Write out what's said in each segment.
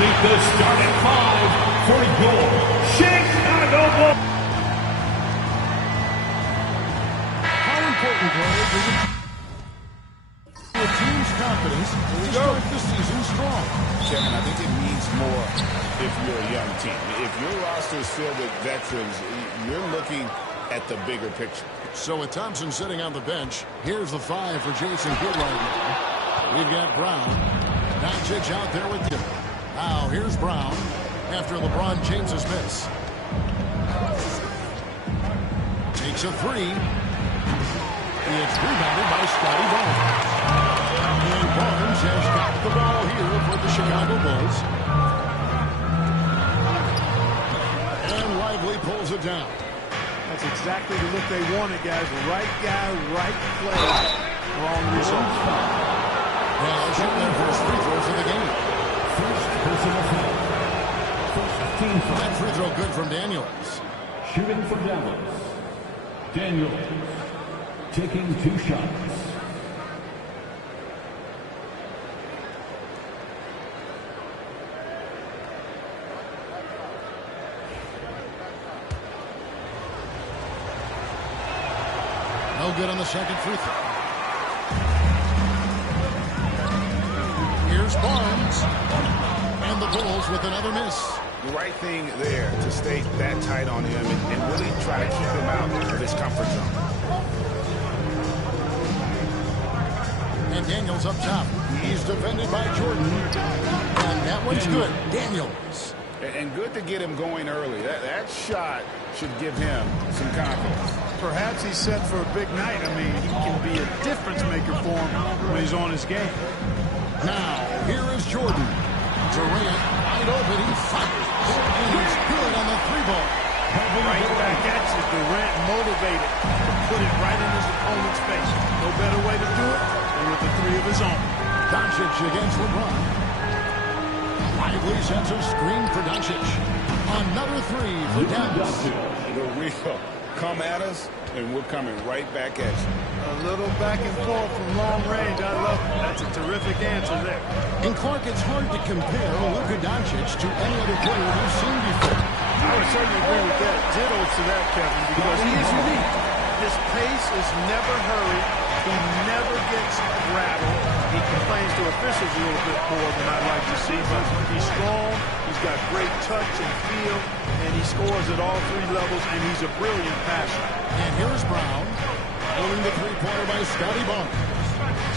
Meet the starting five for your Chicago Bulls. How important, Greg, is it to a team's confidence to start the season strong? Kevin, I think it means more if you're a young team. If your roster is filled with veterans, you're looking at the bigger picture. So with Thompson sitting on the bench, here's the five for Jason Kidd right now. We've got Brown. Doncic out there with him. Now here's Brown after LeBron James's miss. Takes a three. It's rebounded by Scotty Barnes. And Barnes has got the ball here for the Chicago Bulls. And Lively pulls it down. That's exactly the look they wanted, guys. Right guy, right play, wrong result. Now shooting their first free throw for the game. First personal foul. First team foul. That free throw good from Daniels. Shooting for Dallas. Daniels taking 2 shots. No good on the second free throw. Here's Barnes. And the Bulls with another miss. The right thing there to stay that tight on him and really try to keep him out of his comfort zone. And Daniels up top. He's defended by Jordan. And that one's good. Daniels. And good to get him going early. That shot should give him some confidence. Perhaps he's set for a big night. I mean, he can be a difference maker for him when he's on his game. Now, here is Jordan. Durant wide open. He fires. And he's good on the 3-ball. Right back at you. Durant motivated to put it right in his opponent's face. No better way to do it than with the 3 of his own. Doncic against LeBron. Lively sends a screen for Doncic. Another 3 for Dallas. The real come at us, and we're coming right back at you. A little back and forth from long range. I love it. That's a terrific answer there. And Clark, it's hard to compare Luka Doncic to any other player we've seen before. I would certainly agree with that. Ditto to that, Kevin, because he is unique. His pace is never hurried. He never gets rattled. He complains to officials a little bit more than I'd like to see, but he's strong. He's got great touch and feel, and he scores at all 3 levels, and he's a brilliant passer. And here's Brown. Following the 3-pointer by Scotty Barnes.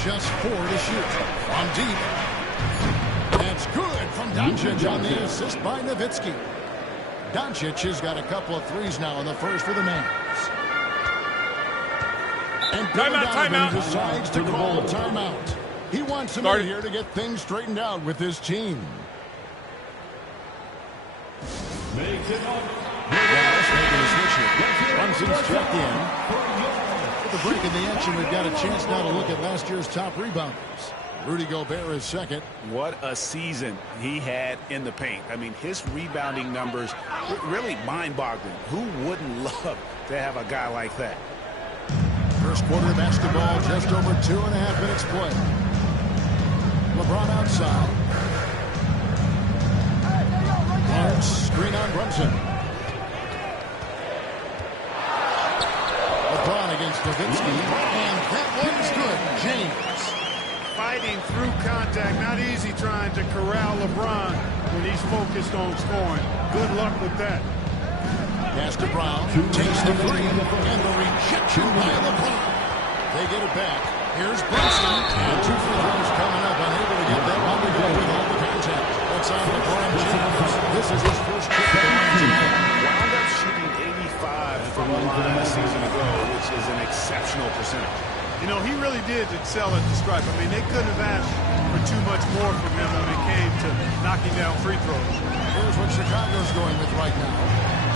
Just 4 to shoot. From deep. That's good from Doncic on the assist by Nowitzki. Doncic has got a couple of 3s now in the first for the Mavs. And timeout. decides to call a timeout. He wants him in here to get things straightened out with his team. Makes it up. Dallas making a switch here. Brunson's checked in. With the break in the action, we've got a chance now to look at last year's top rebounders. Rudy Gobert is second. What a season he had in the paint. I mean, his rebounding numbers really mind-boggling. Who wouldn't love to have a guy like that? First quarter of basketball, just over 2.5 minutes play. LeBron outside. Barnes, screen on Brunson. LeBron against Nowitzki, and that one's good. James. Fighting through contact, not easy trying to corral LeBron when he's focused on scoring. Good luck with that. Pass to Brown, takes the 3, and the rejection by LeBron. They get it back. Here's Brunson, and 2 free throws coming up, unable to get that one to go with all the contact. That's on LeBron James. This is his first trip to the line tonight. Wound up shooting 85 from the line a season ago, which is an exceptional percentage. You know, he really did excel at the stripe. I mean, they couldn't have asked for too much more from him when it came to knocking down free throws. Here's what Chicago's going with right now.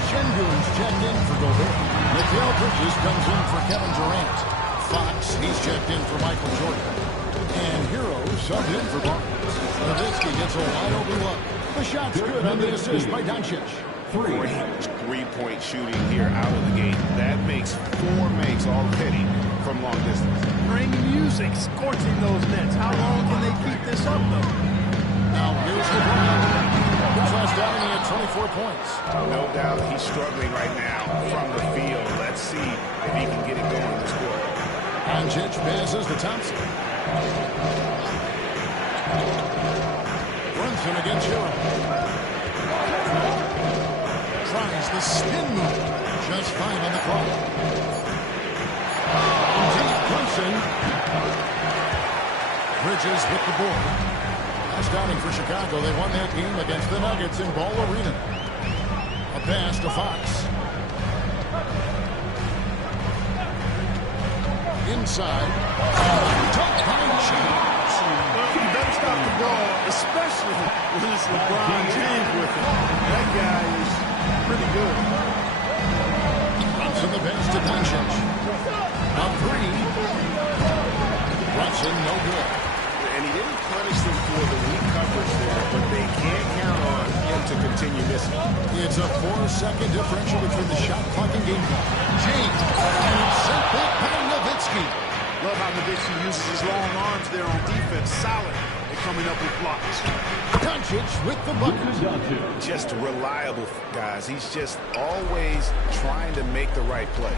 Şengün's checked in for Gobert. Mikal Bridges comes in for Kevin Durant. Fox, he's checked in for Michael Jordan. And Hero subbed in for Barnes. Nowitzki gets a wide open look. The shot's good on the assist by Doncic. Great three-point shooting here out of the gate. That makes 4 makes already from long distance. Bring music, scorching those nets. How long can they keep this up, though? Now here's LeBron. His last outing, he had 24 points. No doubt he's struggling right now from the field. Let's see if he can get it going this quarter. Doncic passes to Thompson. Brunson against Hero. Tries the spin move. Just 5 on the clock. Deep Brunson. Bridges with the board. Last outing for Chicago. They won that game against the Nuggets in Ball Arena. A pass to Fox. Inside. Tucked by James. You better stop the ball, especially when it's LeBron James with it. That guy is pretty good. Brunson the pass to Doncic. A 3. Brunson no good. And he didn't punish them for the weak coverage there, but they can't count on him to continue missing. It's a 4-second differential between the shot clock and game clock. James. And it's sent back by Nowitzki. Love how Nowitzki uses his long arms there on defense. Solid at coming up with blocks. Doncic with the bucket. Just reliable, guys. He's just always trying to make the right play.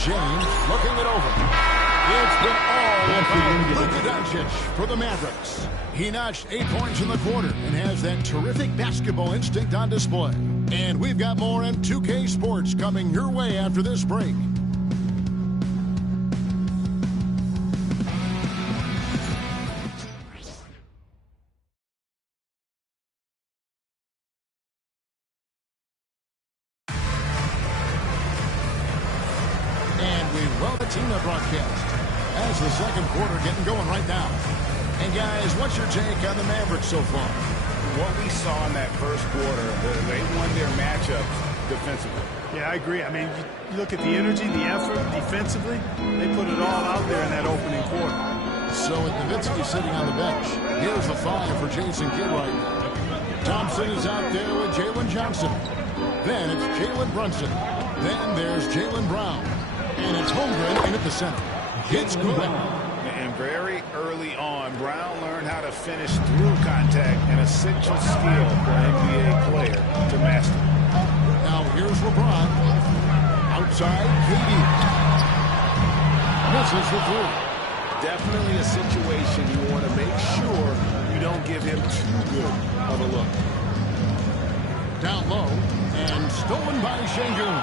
James looking it over. It's been all about Luka Doncic for the Mavericks. He notched 8 points in the quarter and has that terrific basketball instinct on display. And we've got more M2K Sports coming your way after this break. Tina broadcast as the second quarter getting going right now. And guys, what's your take on the Mavericks so far? What we saw in that first quarter, they won their matchups defensively. Yeah, I agree. I mean, you look at the energy, the effort defensively, they put it all out there in that opening quarter. So with Nowitzki sitting on the bench, here's the 5 for Jason Kidd right now. Thompson is out there with Jalen Johnson. Then it's Jalen Brunson. Then there's Jaylen Brown. And it's Holmgren in at the center. It's good. And very early on, Brown learned how to finish through contact, an essential skill for an NBA player to master. Now here's LeBron. Outside, KD. Misses the 3. Definitely a situation you want to make sure you don't give him too good of a look. Down low, and stolen by Şengün.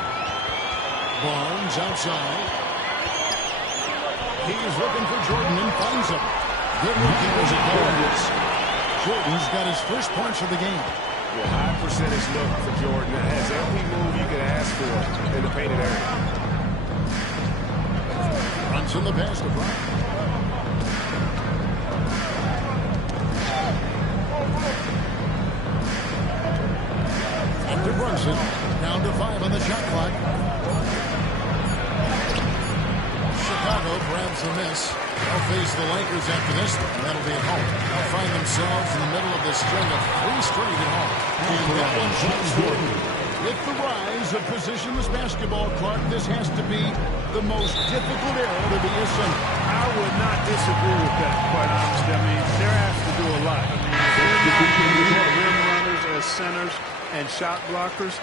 Barnes outside. He's looking for Jordan and finds him. Good looking as it goes. Jordan's got his first points of the game. Yeah, high percentage look for Jordan. It has every move you could ask for in the painted area. Brunson the pass to Brown. And to Brunson. Down to 5 on the shot clock. Chicago grabs the miss. They'll face the Lakers after this one. That'll be at home. They'll find themselves in the middle of this string of 3 straight at home. And that one's short. With the rise of positionless basketball, Clark, this has to be the most difficult era to be a center. I would not disagree with that, quite honestly. I mean, they're asked to do a lot. I mean, rim runners as centers and shot blockers.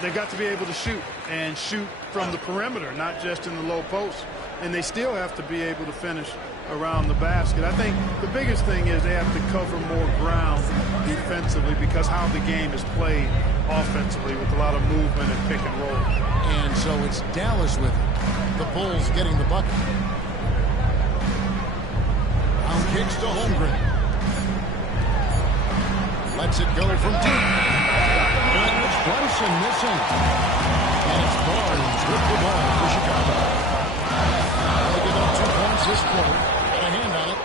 They've got to be able to shoot and shoot from the perimeter, not just in the low post. And they still have to be able to finish around the basket. I think the biggest thing is they have to cover more ground defensively because how the game is played offensively with a lot of movement and pick and roll. And so it's Dallas with it. The Bulls getting the bucket. Brown kicks to Holmgren. Lets it go from deep. And it's Brunson missing. And it's Barnes with the ball for Chicago. They'll give up 2 points this quarter. Got a hand on it.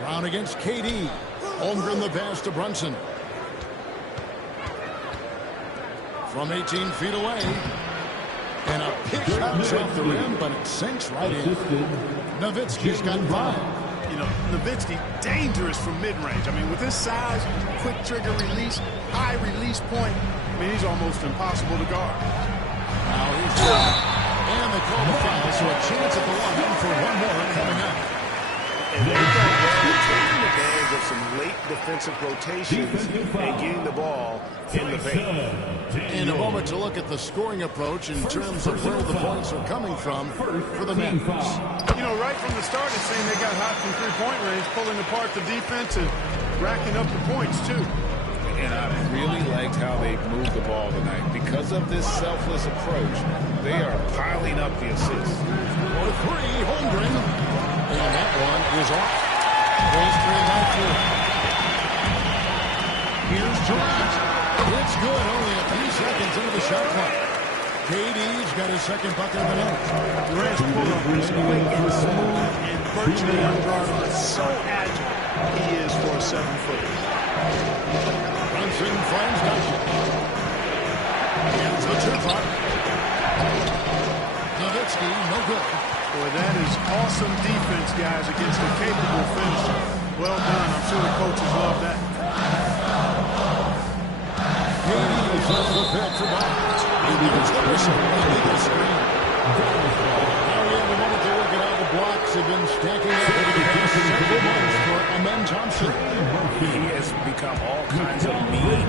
Brown against KD. Holmgren the pass to Brunson. From 18 feet away. And a pick shot's off the rim, but it sinks right in. Nowitzki's got 5. You know, Nowitzki, dangerous from mid-range. I mean, with his size, quick trigger release, high release point, I mean, he's almost impossible to guard. Now he's And they call the foul, so a chance at the line for one more coming up. And they've done well taking advantage of some late defensive rotations and getting the ball in the paint. In a moment to look at the scoring approach in terms of where the points are coming from for the Mavericks. You know, right from the start, it seemed they got hot from three-point range, pulling apart the defense and racking up the points, too. And I really liked how they moved the ball tonight. Because of this selfless approach, they are piling up the assists. For three, Holmgren. And that one is off. Goes 3 by 4. Here's Durant. It's good, only a few seconds into the shot clock. KD's got his second bucket of the night. Durant's pull-up is quick and smooth and virtually unguardable. So agile he is for a 7-footer. Brunson finds Doncic. Hands the tip-up. Nowitzki, no good. Boy, that is awesome defense, guys, against a capable finisher. Well done. I'm sure the coaches love that. KD is up the pick for Bonds. He gets the whistle. Illegal screen. Now we have a moment to look at how the blocks have been stacking up over the past several months for Amen Thompson. He has become all kinds of mean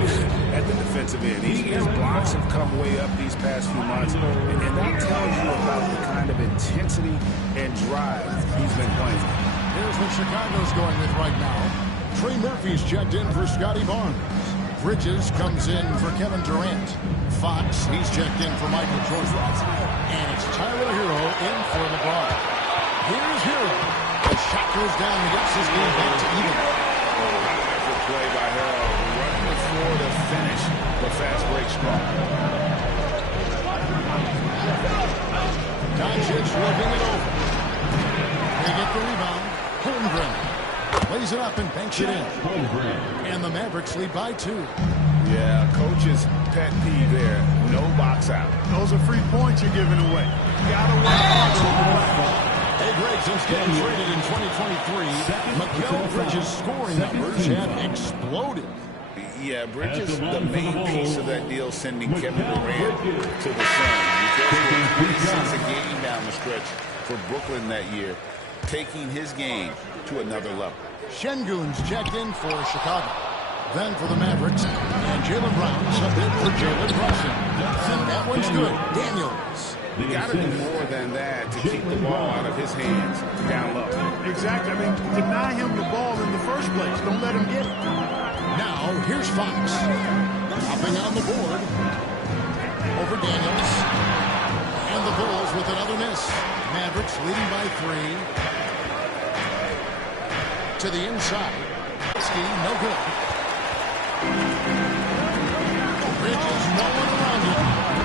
at the defensive end. His blocks have come way up these past few months, and that tells you about the kind of intensity and drive he's been playing. Here's what Chicago's going with right now. Trey Murphy's checked in for Scotty Barnes. Bridges comes in for Kevin Durant. Fox, he's checked in for Michael Jordan. And it's Tyler Hero in for LeBron. Here's Hero. The shot goes down and gets his game back to even. Good play by Hero. Running the floor to finish the fast break strong. Doncic looking it over. They get the rebound. Holmgren lays it up and banks it in. And the Mavericks lead by 2. Yeah, coach's pet peeve there. No box out. Those are free points you're giving away. You gotta work harder on the back. Hey, Greg, since getting traded in 2023, Mikal Bridges' scoring numbers have exploded. Yeah, Bridges, the main piece of that deal, sending Kevin Durant to the Suns. He just 26 a game down the stretch for Brooklyn that year, taking his game to another level. Şengün's checked in for Chicago. Then for the Mavericks, and Jaylen Brown subbed in for Jalen Brunson. And that one's good. Daniels. You got to do more than that to keep the ball out of his hands down low. Exactly. I mean, deny him the ball in the first place. Don't let him get it. Now, here's Fox. Hopping on the board. Over Daniels. And the Bulls with another miss. Mavericks leading by 3. To the inside. Ski, no good. Bridges, no one around him.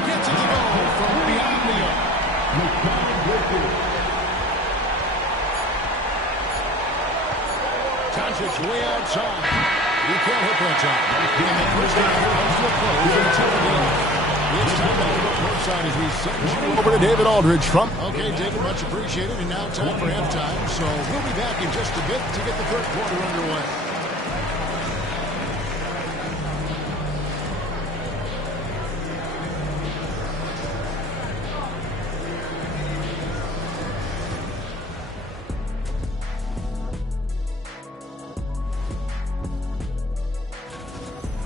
Gets it to go from beyond the arc. Doncic way outside. You can't hit that shot. And the first half comes to a close until the end. It's time to go courtside as we send you over to David Aldridge from. Okay, David, much appreciated. And now time for halftime. So we'll be back in just a bit to get the third quarter underway.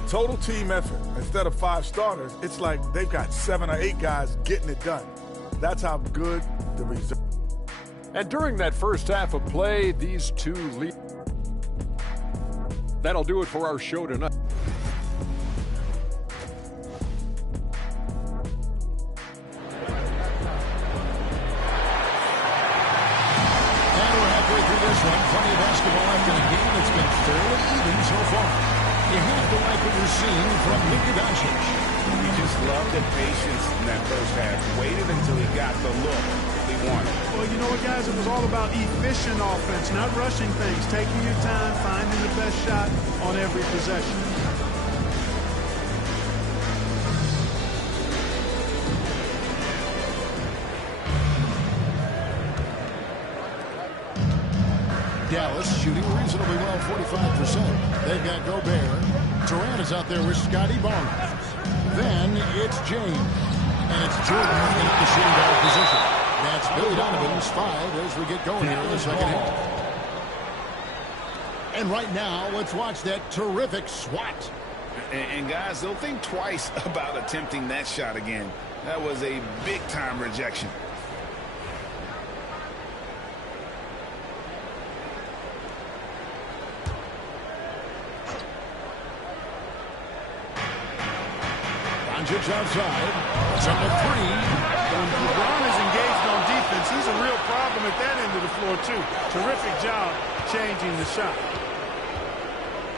Total team effort. Instead of 5 starters, it's like they've got 7 or 8 guys getting it done. That's how good the result. And during that first half of play, these two lead. That'll do it for our show tonight. And we're halfway through this one. Plenty of basketball left in a game that's been fairly even so far. You have to like what you're seeing from Luka Doncic. He just loved the patience in that first half. Waited until he got the look he wanted. Well, you know what, guys? It was all about efficient offense, not rushing things, taking your time, finding the best shot on every possession. Dallas shooting reasonably well, 45%. They've got Gobert. Durant is out there with Scotty Barnes. Then it's James. And it's Jordan in the shooting guard position. That's Billy Donovan's 5 as we get going here in the second half. And right now, let's watch that terrific swat. And guys, they'll think twice about attempting that shot again. That was a big-time rejection. Doncic outside. It's up to 3. When LeBron is engaged on defense, he's a real problem at that end of the floor, too. Terrific job changing the shot.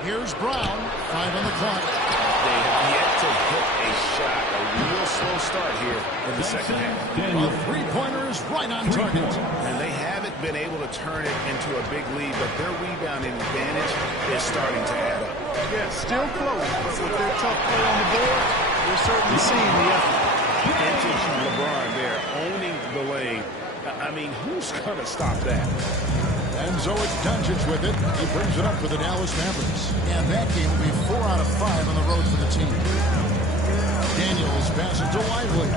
Here's Brown. 5 on the clock. They have yet to hit a shot. A real slow start here in the second half. A three-pointer is right on target. And they haven't been able to turn it into a big lead, but their rebounding advantage is starting to add up. Yeah, still close, but with their tough play on the board, they're certainly seeing the effort. Vintage LeBron there owning the lane. I mean, who's going to stop that? And so it's Doncic with it. He brings it up for the Dallas Mavericks. And that game will be 4 out of 5 on the road for the team. Daniels passes to Lively.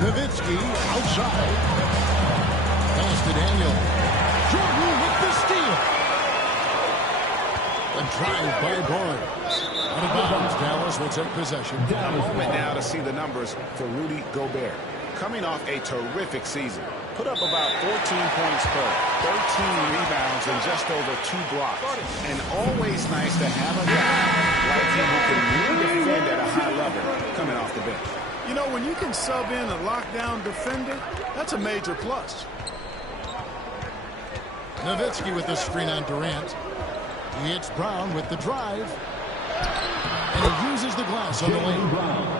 Nowitzki outside. Pass to Daniel. Jordan with the steal. A drive by Barnes. Out of bounds, Dallas will take possession. A moment now to see the numbers for Rudy Gobert. Coming off a terrific season. Put up about 14 points per, 13 rebounds, and just over 2 blocks. And always nice to have a guy like him who can really defend at a high level coming off the bench. You know, when you can sub in a lockdown defender, that's a major plus. Nowitzki with the screen on Durant. He hits Brown with the drive. And he uses the glass on the lane.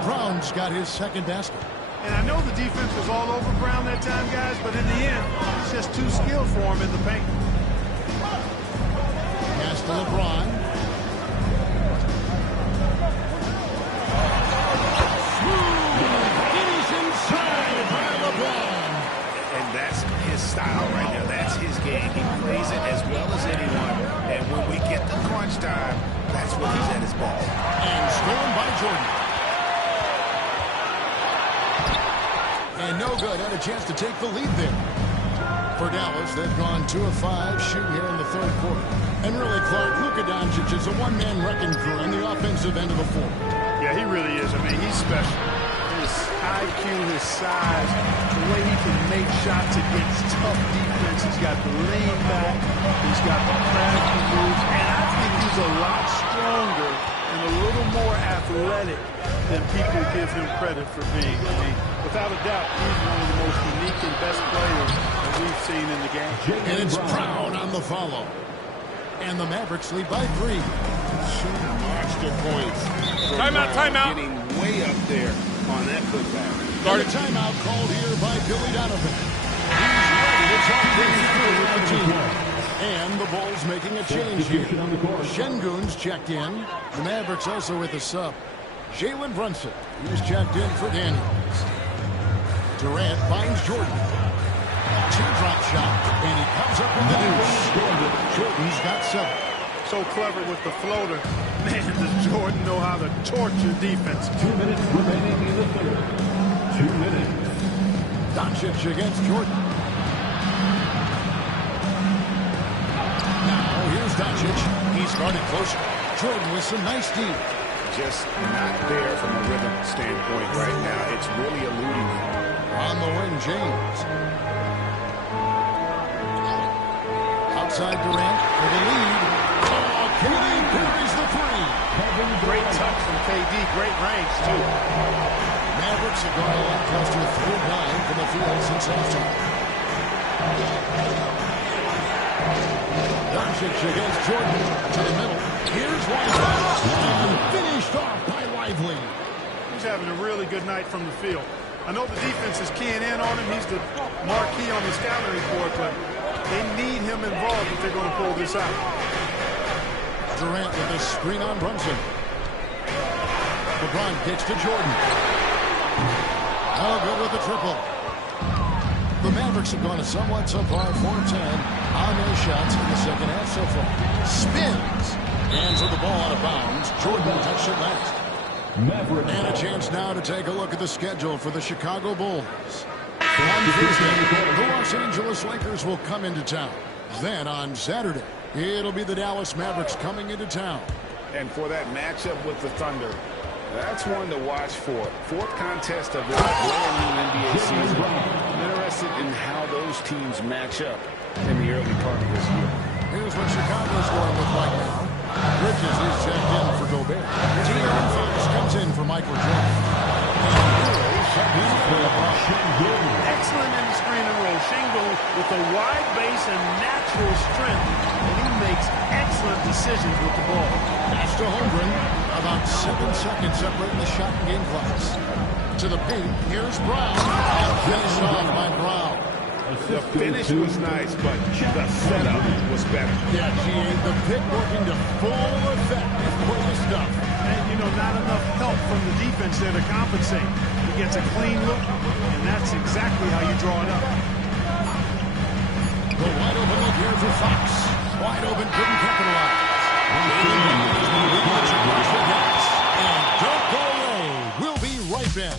Brown's got his second basket. And I know the defense was all over Brown that time, guys, but in the end, it's just too skilled for him in the paint. Pass to LeBron. Finish inside by LeBron. And that's his style right now. That's his game. He plays it as well as anyone. And when we get the crunch time, that's when he's at his best. And stolen by Jordan. And no good. Had a chance to take the lead there. For Dallas, they've gone 2 of 5 shooting here in the third quarter. And really, Clark, Luka Doncic is a one-man wrecking crew on the offensive end of the floor. Yeah, he really is. I mean, he's special. His IQ, his size, the way he can make shots against tough defense. He's got the lean back. He's got the crafty moves. And I think he's a lot stronger and a little more athletic than people give him credit for being. I mean, without a doubt, he's one of the most unique and best players that we've seen in the game. And it's Brown on the follow. And the Mavericks lead by 3. Monster points. Timeout, timeout. Getting way up there on that putback. And a timeout called here by Billy Donovan. He's ready to talk things through with the team. And the Bulls making a change here. Şengün's checked in. The Mavericks also with a sub. Jalen Brunson, he's checked in for Daniels. Durant finds Jordan. Teardrop shot, and he comes up with the deuce. Jordan's got 7. So clever with the floater. Man, does Jordan know how to torture defense. 2 minutes remaining in the third. 2 minutes. Doncic against Jordan. Now, here's Doncic. He's guarded closer. Jordan with some nice D. Just not there from a rhythm standpoint right now. It's really eluding him. On the wing, James. Outside Durant for the lead. Oh, KD buries the 3. Great touch from KD. Great range, too. Mavericks have gone a lot closer to 3-9 from the field since halftime. Doncic against Jordan to the middle. Here's Lively. Finished off by Lively. He's having a really good night from the field. I know the defense is keying in on him. He's the marquee on the scouting report, but they need him involved if they're going to pull this out. Durant with a screen on Brunson. LeBron kicks to Jordan. Oh, good with the triple. The Mavericks have gone a somewhat so far 4-10 on their shots in the second half so far. Spins. Hands with the ball out of bounds. Jordan touched it last. Maverick. And a chance now to take a look at the schedule for the Chicago Bulls. On Thursday, the Los Angeles Lakers will come into town. Then on Saturday, it'll be the Dallas Mavericks coming into town. And for that matchup with the Thunder, that's one to watch for. Fourth contest of this brand new NBA season. I'm interested in how those teams match up in the early part of this year. Here's what Chicago's going with right now. Bridges is checked in for Gobert. De'Aaron Fox comes in for Michael Jordan. Excellent in the screen and roll. Shingle with a wide base and natural strength, and he makes excellent decisions with the ball. Pass to Holmgren. About 7 seconds separating the shot and game clocks. To the paint. Here's Brown. And finished off by Brown. The finish was nice, but the setup was better. Yeah, the pick working to full effect for the stuff. And, you know, not enough help from the defense there to compensate. He gets a clean look, and that's exactly how you draw it up. The wide open look here for Fox. Wide open, couldn't capitalize. And don't go away. We'll be right back.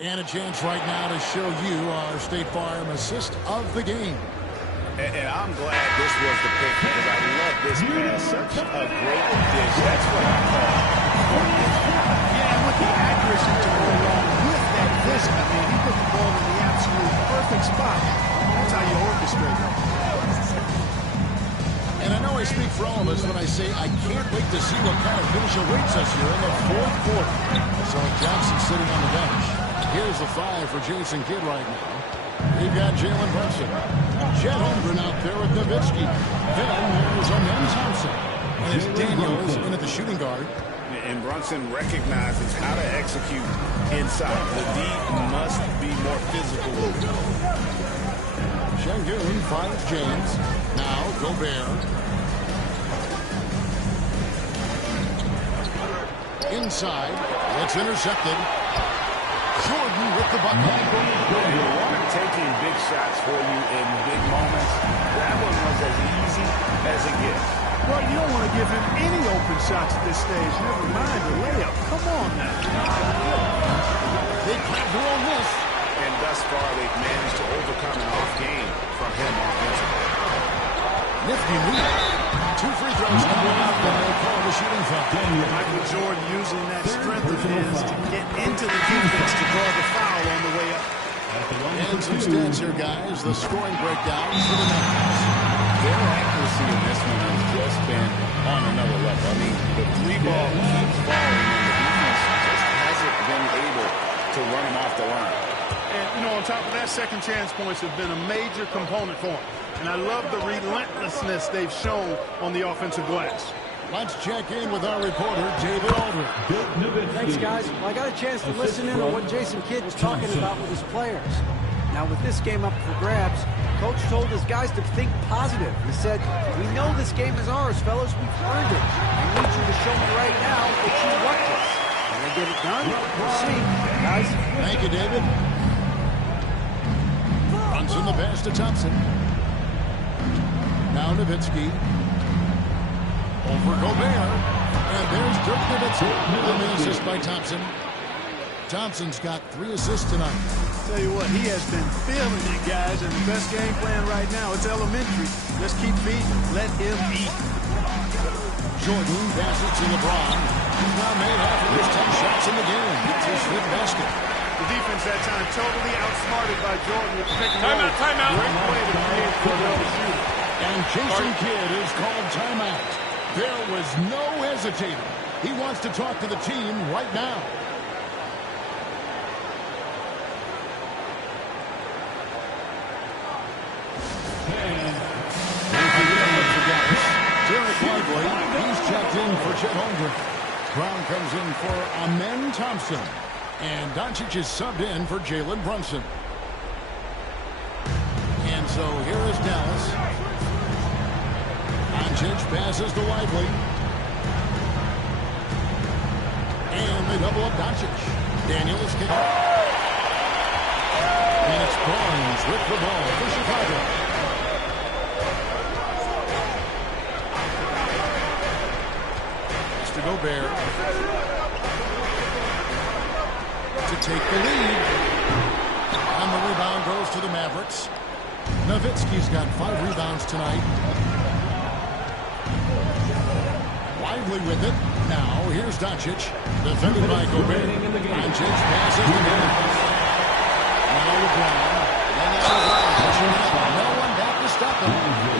And a chance right now to show you our State Farm assist of the game. And I'm glad this was the pick because I love this pass. Such a great dish. That's what I call it. Yeah, and with the accuracy to go along with that vision, I mean, he put the ball in the absolute perfect spot. That's how you orchestrate it. And I know I speak for all of us when I say I can't wait to see what kind of finish awaits us here in the fourth quarter. So Johnson sitting on the bench. Here's the 5 for Jason Kidd right now. We've got Jalen Brunson. Chet Holmgren out there with Nowitzki. Then there's Amen Thompson. And it's Daniels in at the shooting guard. And Brunson recognizes how to execute inside. The D must be more physical. Şengün finds James. Now Gobert. Inside. It's intercepted. Jordan with the bucket. You want taking big shots for you in big moments. That one was as easy as it gets. Well, you don't want to give him any open shots at this stage. Never mind the layup. Come on now. They can't do on this. And thus far, they've managed to overcome an off game from him offensively. Nifty move. 2 free throws coming up, and they call the shooting foul. Michael Jordan using that strength of his to get into the defense to draw the foul on the way up. And some stats here, guys. The scoring breakdowns for the Mavericks. Their accuracy in this one has just been on another level. I mean, the 3-ball keeps falling, and the defense just hasn't been able to run them off the line. And, you know, on top of that, second chance points have been a major component for him. And I love the relentlessness they've shown on the offensive glass. Let's check in with our reporter, David Aldridge. Thanks, guys. Well, I got a chance to listen in on what Jason Kidd was talking about with his players. Now, with this game up for grabs, Coach told his guys to think positive. He said, "We know this game is ours, fellas. We've earned it. I need you to show me right now that you want this." Can they get it done? We'll see. Guys. Thank you, David. Brunson the pass to Thompson. Now Nowitzki. Over Gobert. And there's Dirk Nowitzki. And the assist by Thompson. Thompson's got 3 assists tonight. Tell you what, he has been feeling it, guys. And the best game plan right now, it's elementary. Just keep feeding. Let him eat. Jordan passes to LeBron. He's now made half of his 10 shots in the game. It's his 5th basket. The defense that time totally outsmarted by Jordan with the pick and roll. Timeout, timeout. Great way to create for the shooter. And Jason Kidd is called timeout. There was no hesitating. He wants to talk to the team right now. Derek Lively, he's checked in for Chet Holmgren. Brown comes in for Amen Thompson. And Doncic is subbed in for Jalen Brunson. And so here is Dallas. Doncic passes to Lively. And they double up Doncic. Daniel is kicking. And it's Barnes with the ball for Chicago. to Gobert to take the lead. And the rebound goes to the Mavericks. Nowitzki's got 5 rebounds tonight. Lively with it. Now, here's Doncic. Defended by Gobert. Doncic passes to him. Now LeBron. No one back to stop him.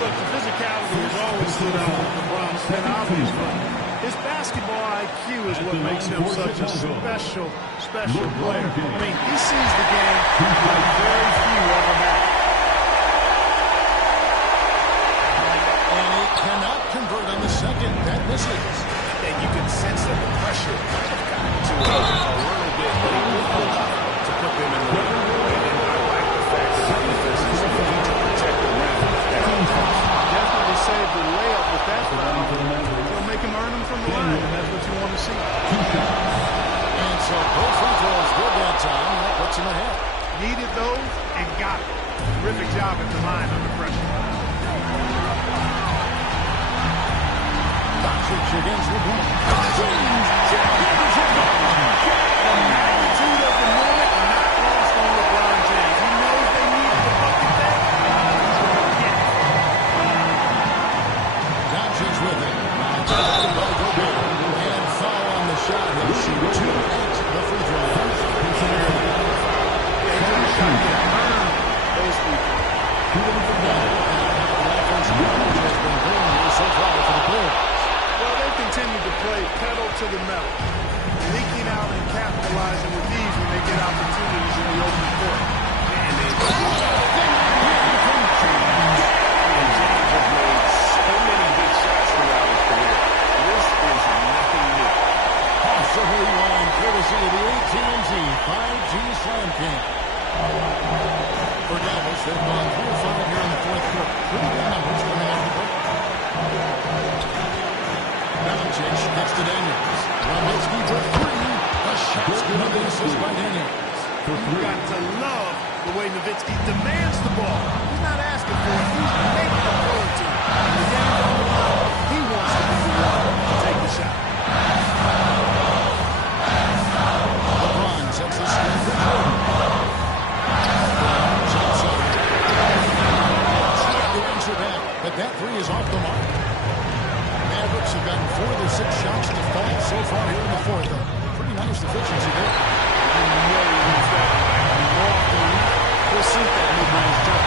Look, the physicality has always stood out with LeBron. It's been obvious, but his basketball IQ is what makes him such a special player. I mean, he sees the game like very few ever have. And he cannot convert on the second. That misses. And you can sense that the pressure kind of got to a little bit, but he moved enough to put them in the lead. And I like the fact that the defense is looking to protect the rim at all costs. Definitely saved the layup with that foul. It'll make him earn them from the line, and that's what you want to see. And so both free throws good that time. That puts him ahead. Needed those and got it. Terrific job at the line under pressure. Doncic against LeBron. The magnitude of the moment not lost on LeBron James. He knows they needed the bucket there. Doncic with it. Defended by Gobert. And foul on the shot. He'll shoot 2 at the free throw line. Those free throws. So far for the Bulls. Well, they continue to play pedal to the metal, leaking out and capitalizing with these when they get opportunities in the open court. And James has made so many big shots throughout his career. This is nothing new. Also rewind courtesy of the AT&T 5G Slam King. For Dallas, they've gone 3 of 5 here in the fourth quarter. Pretty good numbers coming out of the break. Doncic gets to Daniels. Nowitzki for 3. A shot's good on the assist by Daniels. You've got to love the way Nowitzki demands the ball. He's not asking for it. He's making it throw it to him. The game's on the line. He wants to be the one to take the shot. LeBron sets the screen for Jordan. Brown's outside. Trying to answer back, but that 3 is off the mark. Mavericks have gotten 4 of their 6 shots to fall so far here in the fourth. Pretty nice efficiency there. We'll see that mid-range jump.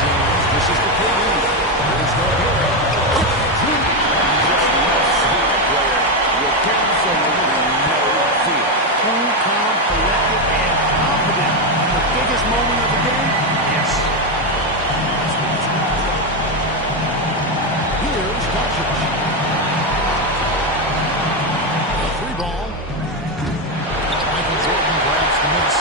James, this is the KD. There's no here. Just one smart player with absolutely no fear. Cool, calm, collected, and confident in the biggest moment of the game. Yes. Here's Doncic. A 3 ball. Michael Jordan grabs the miss.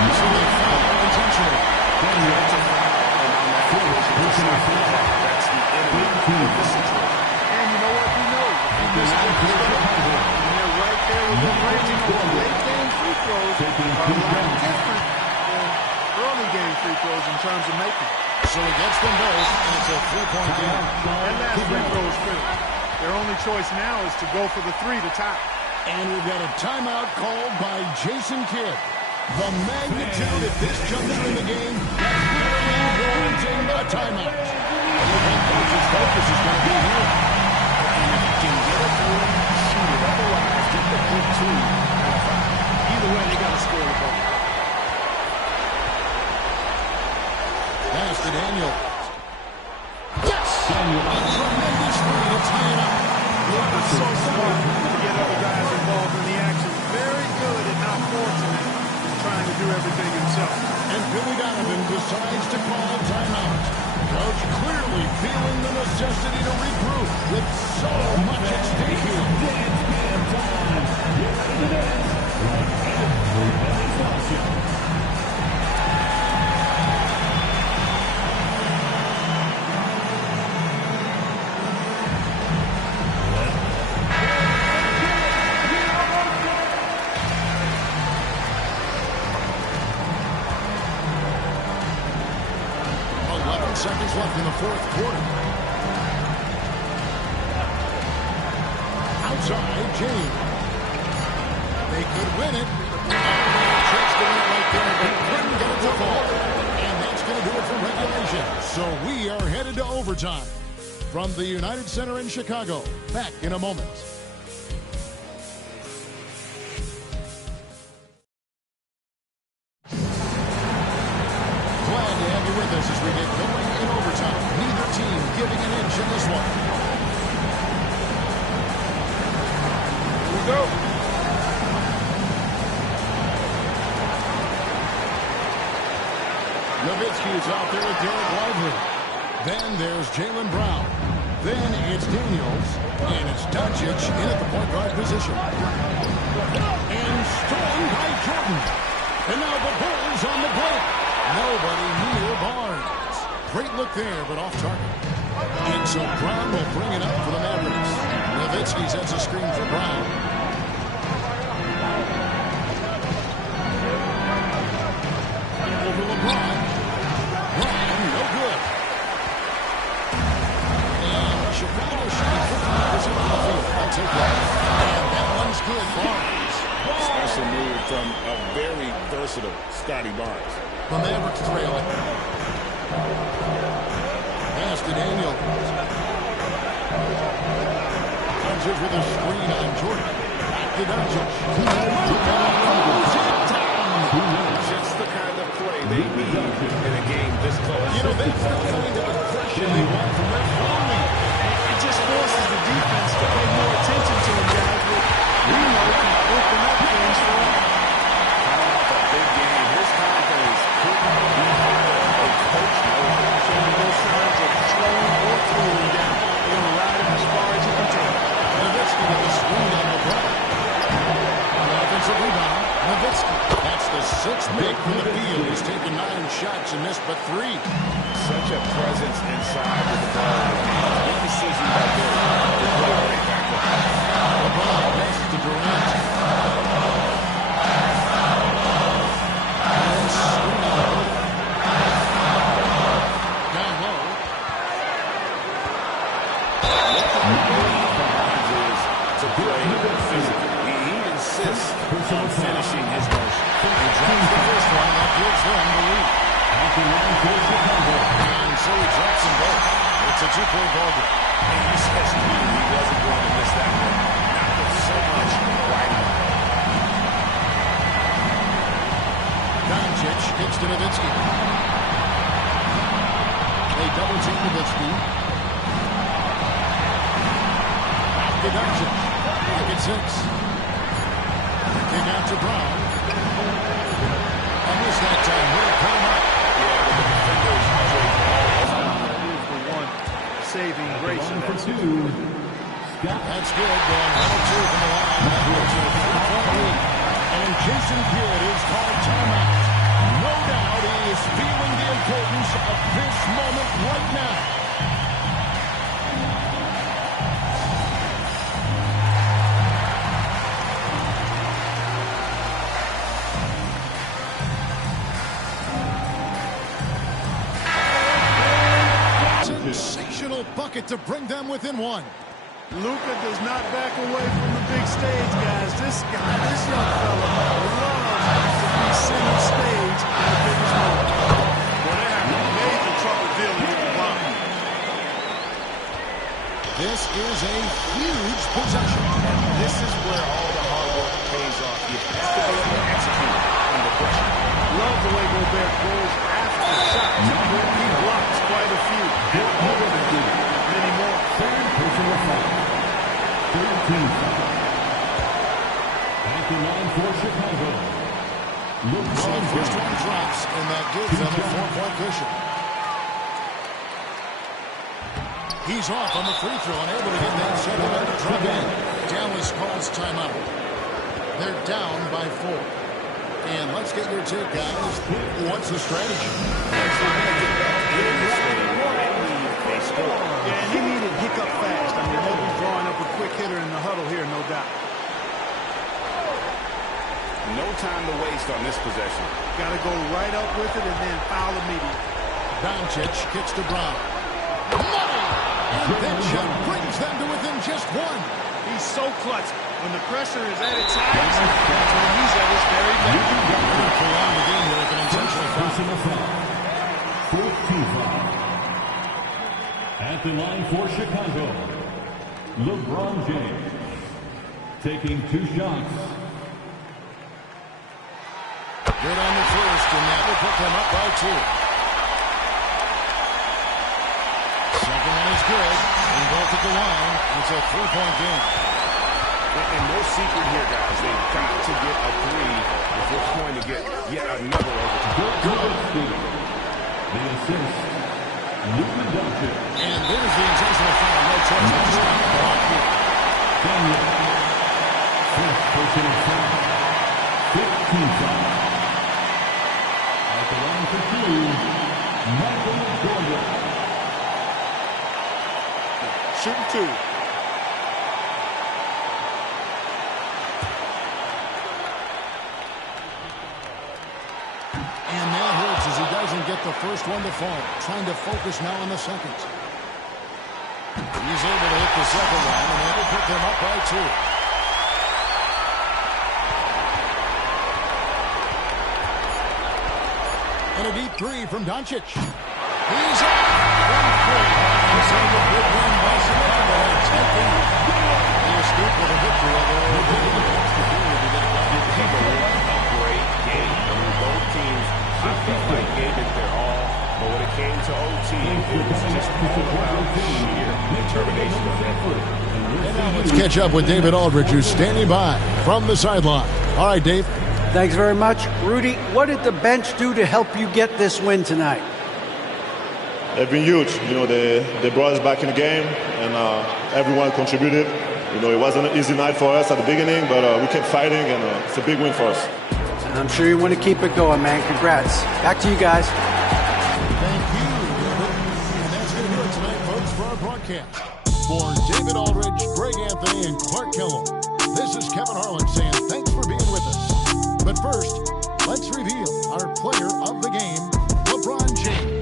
So they foul intentionally. That's a foul, and on that occasion, it's not contact. That's the enemy of the situation. And you know what? We know. When they're right there with them raging on late game free throws are a lot different than early game free throws in terms of making. So he gets them both, and it's a 3-point game. And that free throw is critical. Their only choice now is to go for the 3 to tie. And we've got a timeout called by Jason Kidd. The magnitude at this juncture in the game clearly warranting a timeout. The coach's focus is going to be here. And if you can get it through, shoot it. Otherwise, get the quick 2 and a foul. Either way, they got to score the ball. Pass to Daniel. Yes! A tremendous 3 to tie it up. So smart to get other guys involved in the action. Very good and not fortunate in trying to do everything himself. And Billy Donovan decides to call a timeout. Coach clearly feeling the necessity to regroup with so much at stake here. Seconds left in the fourth quarter. inside, James. They could win it. Checks the win right there, but couldn't get it to fall. And that's going to do it for regulation. So we are headed to overtime. From the United Center in Chicago. Back in a moment. Glad to have you with us as we get going in overtime. Neither team giving an inch in this one. Here we go. Nowitzki is out there with Derek Lively. Then there's Jaylen Brown. Then it's Daniels. And it's Doncic in at the point guard position. And stolen by Jordan. And now the Bulls on the break. Nobody near Barnes. Great look there, but off target. And so Brown will bring it up for the Mavericks. Nowitzki sets a screen for Brown. Over LeBron. Brown, no good. And Chicago shooting 50% from the field. I'll take that. And that one's good. Barnes. Special move from a very versatile Scotty Barnes. The Mavericks trail it. Pass to Daniel. Doncic with a screen on Jordan. Back to Doncic. Just the kind of play they need in a game this close. You know, that's the kind of aggression they want from their forming. It just forces the defense to pay more attention to him, guys, which we know can open up things for him. Coming off a big game, his confidence couldn't be higher. A coach knows Showing no signs of slowing or cooling down. They're going to ride him as far as you can take. Nowitzki with a screen on LeBron. An offensive rebound. Nowitzki. That's the sixth make from the field. He's taken 9 shots and missed but 3. such a presence inside with the ball. Good decision by Bill to play right back up. LeBron passes to Durant. Down low. To play physically. He insists on finishing his motion. He drops the first one. That gives them the lead. And so he drops them both. It's a 2-point ball game. And he says he knew he wasn't going to miss that one. Not with so much right on. Doncic kicks to Nowitzki. They double team Nowitzki. Back to Doncic. Back at 6. Kick out to Brown. And this that time will put him up. Here's the one saving grace in that That's good. 1-2 from the line. That gives you a 3-point lead. And Jason Kidd is called timeout. No doubt he is feeling the importance of this moment right now. Sensational bucket to bring them within 1. Luka does not back away from the big stage, guys. This guy, this young fella, loves to be center stage in the biggest moment. Well, they're having major trouble dealing with the bomb. This is a huge possession. This is where all the hard work pays off. You have to be able to execute under pressure. Love the way Gobert goes after shots. He blocks quite a few. Many more. Third personal foul. 13 foul. At the line for Chicago. So the first one drops, and that gives them a 4-point cushion. He's off on the free throw, unable to get that second one to drop in. Dallas calls timeout. They're down by 4. And let's get your take, guys. What's the strategy? They score. Yeah, and he needed hiccup fast. I mean, they'll be drawing up a quick hitter in the huddle here, no doubt. No time to waste on this possession. Got to go right up with it and then foul immediately. Doncic kicks to Brown. Money! And that shot brings them to within just 1. He He's so clutch. When the pressure is at its highest, that's when he's at his very best. Prolong the game here with an intentional Personal foul. 14 foul. At the line for Chicago, LeBron James taking 2 shots. Good on the first, and that will put them up by 2. Second one is good. They both at the line. It's a 3-point game. And no secret here, guys. They've got to get a 3 if they're going to get yet another overtime. The assist, Luka Doncic. And there's the intentional foul. No choice but to stop the block here. Daniel, first personal foul. 15 foul. At the line for 2, Michael Jordan. Shooting 2. And that hurts as he doesn't get the first one to fall. Trying to focus now on the second. He's able to hit the second one, and that will put them up by 2. And a deep 3 from Doncic. He's up. He's on the big win by Chicago at 10-8. They escape with a victory over A great game. I mean, both teams, I felt like gave it their all, but when it came to OT, it was just all about sheer determination on that foot. And now let's catch up with David Aldridge, who's standing by from the sideline. All right, Dave. Thanks very much. Rudy, what did the bench do to help you get this win tonight? They've been huge. You know, they brought us back in the game, and everyone contributed. You know, it wasn't an easy night for us at the beginning, but we kept fighting, and it's a big win for us. I'm sure you want to keep it going, man. Congrats. Back to you guys. Thank you, David. And that's going to do it tonight, folks, for our broadcast. For David Aldridge, Greg Anthony, and Clark Kellogg, this is Kevin Harlan saying thanks for being with us. But first, let's reveal our player of the game, LeBron James.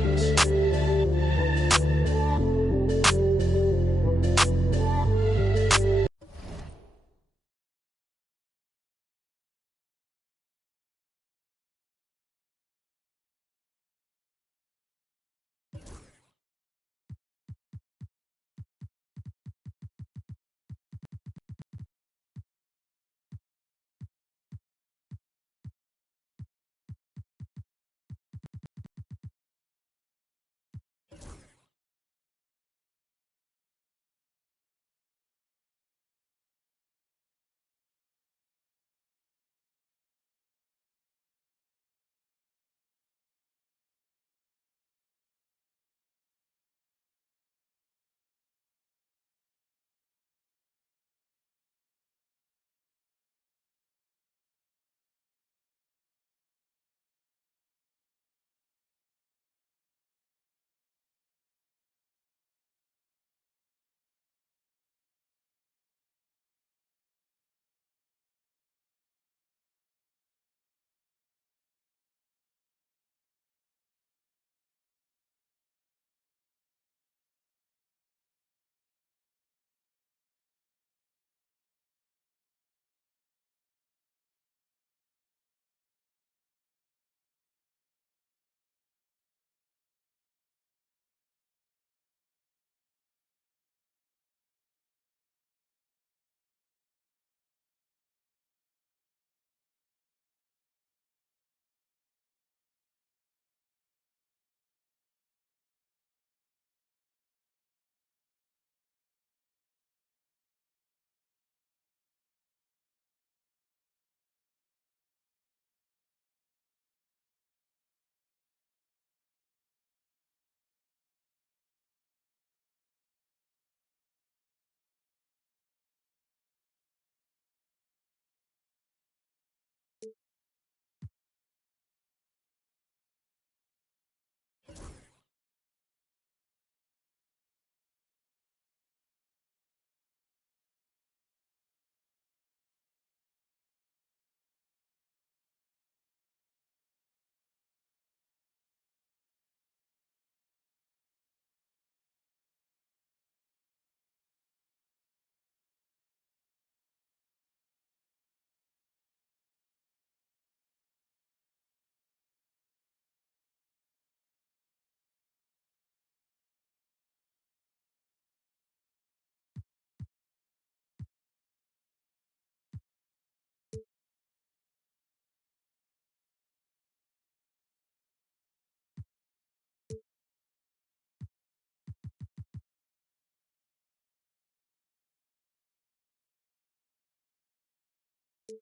Hey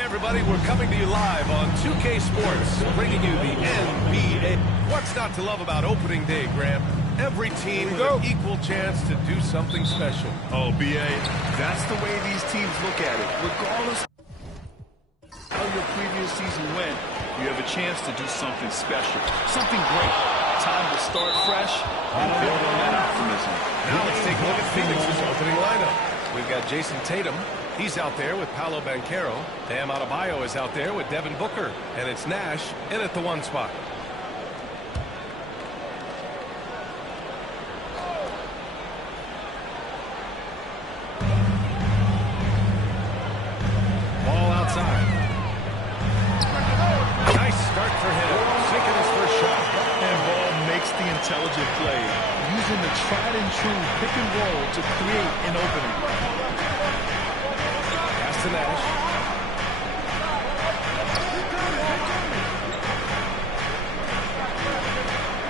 everybody, we're coming to you live on 2K Sports, bringing you the NBA. What's not to love about opening day, Graham? Every team with an equal chance to do something special. Oh, B.A., that's the way these teams look at it. Regardless of how your previous season went, you have a chance to do something special, something great. Time to start fresh and build on that optimism. Now let's take a look at Phoenix's opening lineup. We've got Jason Tatum. He's out there with Paolo Banchero. Bam Adebayo is out there with Devin Booker. And it's Nash in at the 1 spot. Ball outside. Nice start for him. Sinking his first shot. And Ball makes the intelligent play, using the tried and true pick and roll to create an opening. To Nash.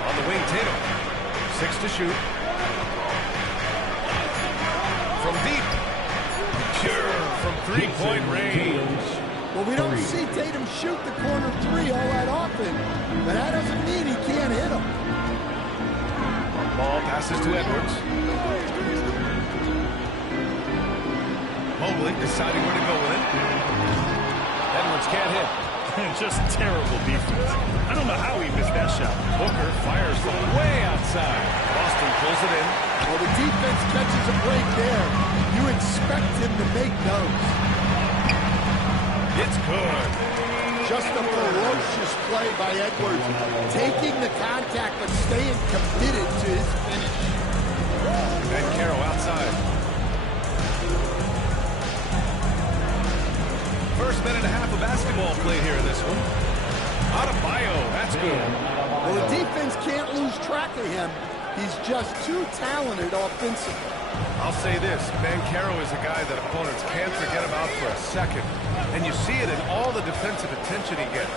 On the wing, Tatum. 6 to shoot. From deep. Pure from three-point range. Well, we don't see Tatum shoot the corner three all that often, but that doesn't mean he can't hit them. Ball passes to Edwards. Mobley deciding where to go with it. Edwards can't hit. Just terrible defense. I don't know how he missed that shot. Booker fires from way outside. Boston pulls it in. Well, the defense catches a break there. You expect him to make those. It's good. Just a ferocious play by Edwards. Taking the contact, but staying committed to his finish. And Carroll outside. First minute and a half of basketball played here in this one. Adebayo, that's good. Well, the defense can't lose track of him. He's just too talented offensively. I'll say this, Banchero is a guy that opponents can't forget about for a second. And you see it in all the defensive attention he gets.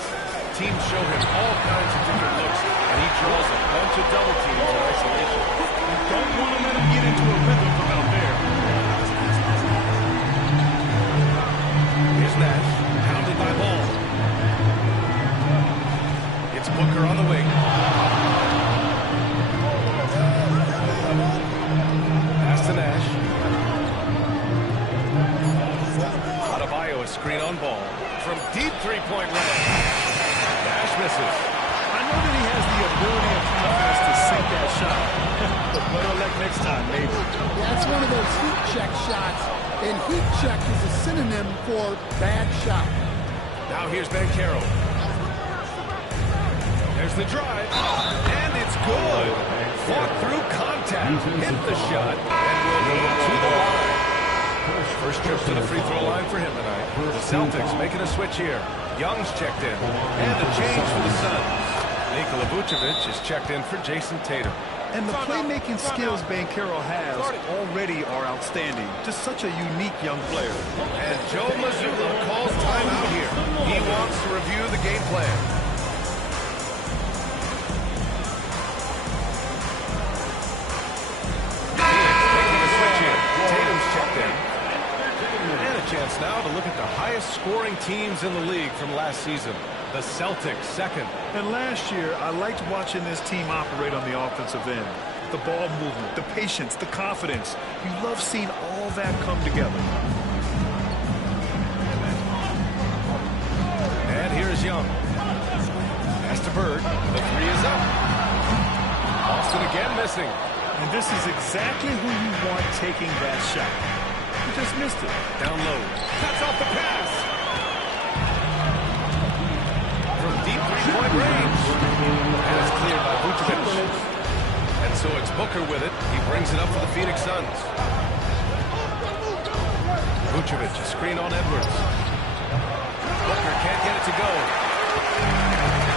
Teams show him all kinds of different looks, and he draws a bunch of double teams in isolation. You don't want to let him get into a rhythm from out there. Here's Nash, pounded by Ball. It's Booker on the wing. Pass to Nash. Adebayo, a screen on Ball. From deep three-point range. Nash misses. I know that he has the ability and confidence to sink that shot. But better luck next time, maybe. Yeah, it's one of those heat check shots. And heat check is a synonym for bad shot. Now here's Banchero. There's the drive. And it's good. Fought through contact. Hit the shot. And will go to the line. First trip to the free throw line for him tonight. The Celtics making a switch here. Young's checked in. And a change for the Suns. Nikola Vucevic is checked in for Jason Tatum. And the playmaking skills Banchero has already are outstanding. Just such a unique young player. And Joe Mazzulla calls timeout here. He wants to review the game plan. Making a switch here. Tatum's checked in. And a chance now to look at the highest scoring teams in the league from last season. The Celtics second. And last year, I liked watching this team operate on the offensive end. The ball movement, the patience, the confidence. You love seeing all that come together. And here's Young. Pass to Bird. The three is up. Boston again missing. And this is exactly who you want taking that shot. He just missed it. Down low. Cuts off the pass. From deep three-point range. And it's cleared by Vucevic. And so it's Booker with it. He brings it up for the Phoenix Suns. Vucevic, a screen on Edwards. Booker can't get it to go.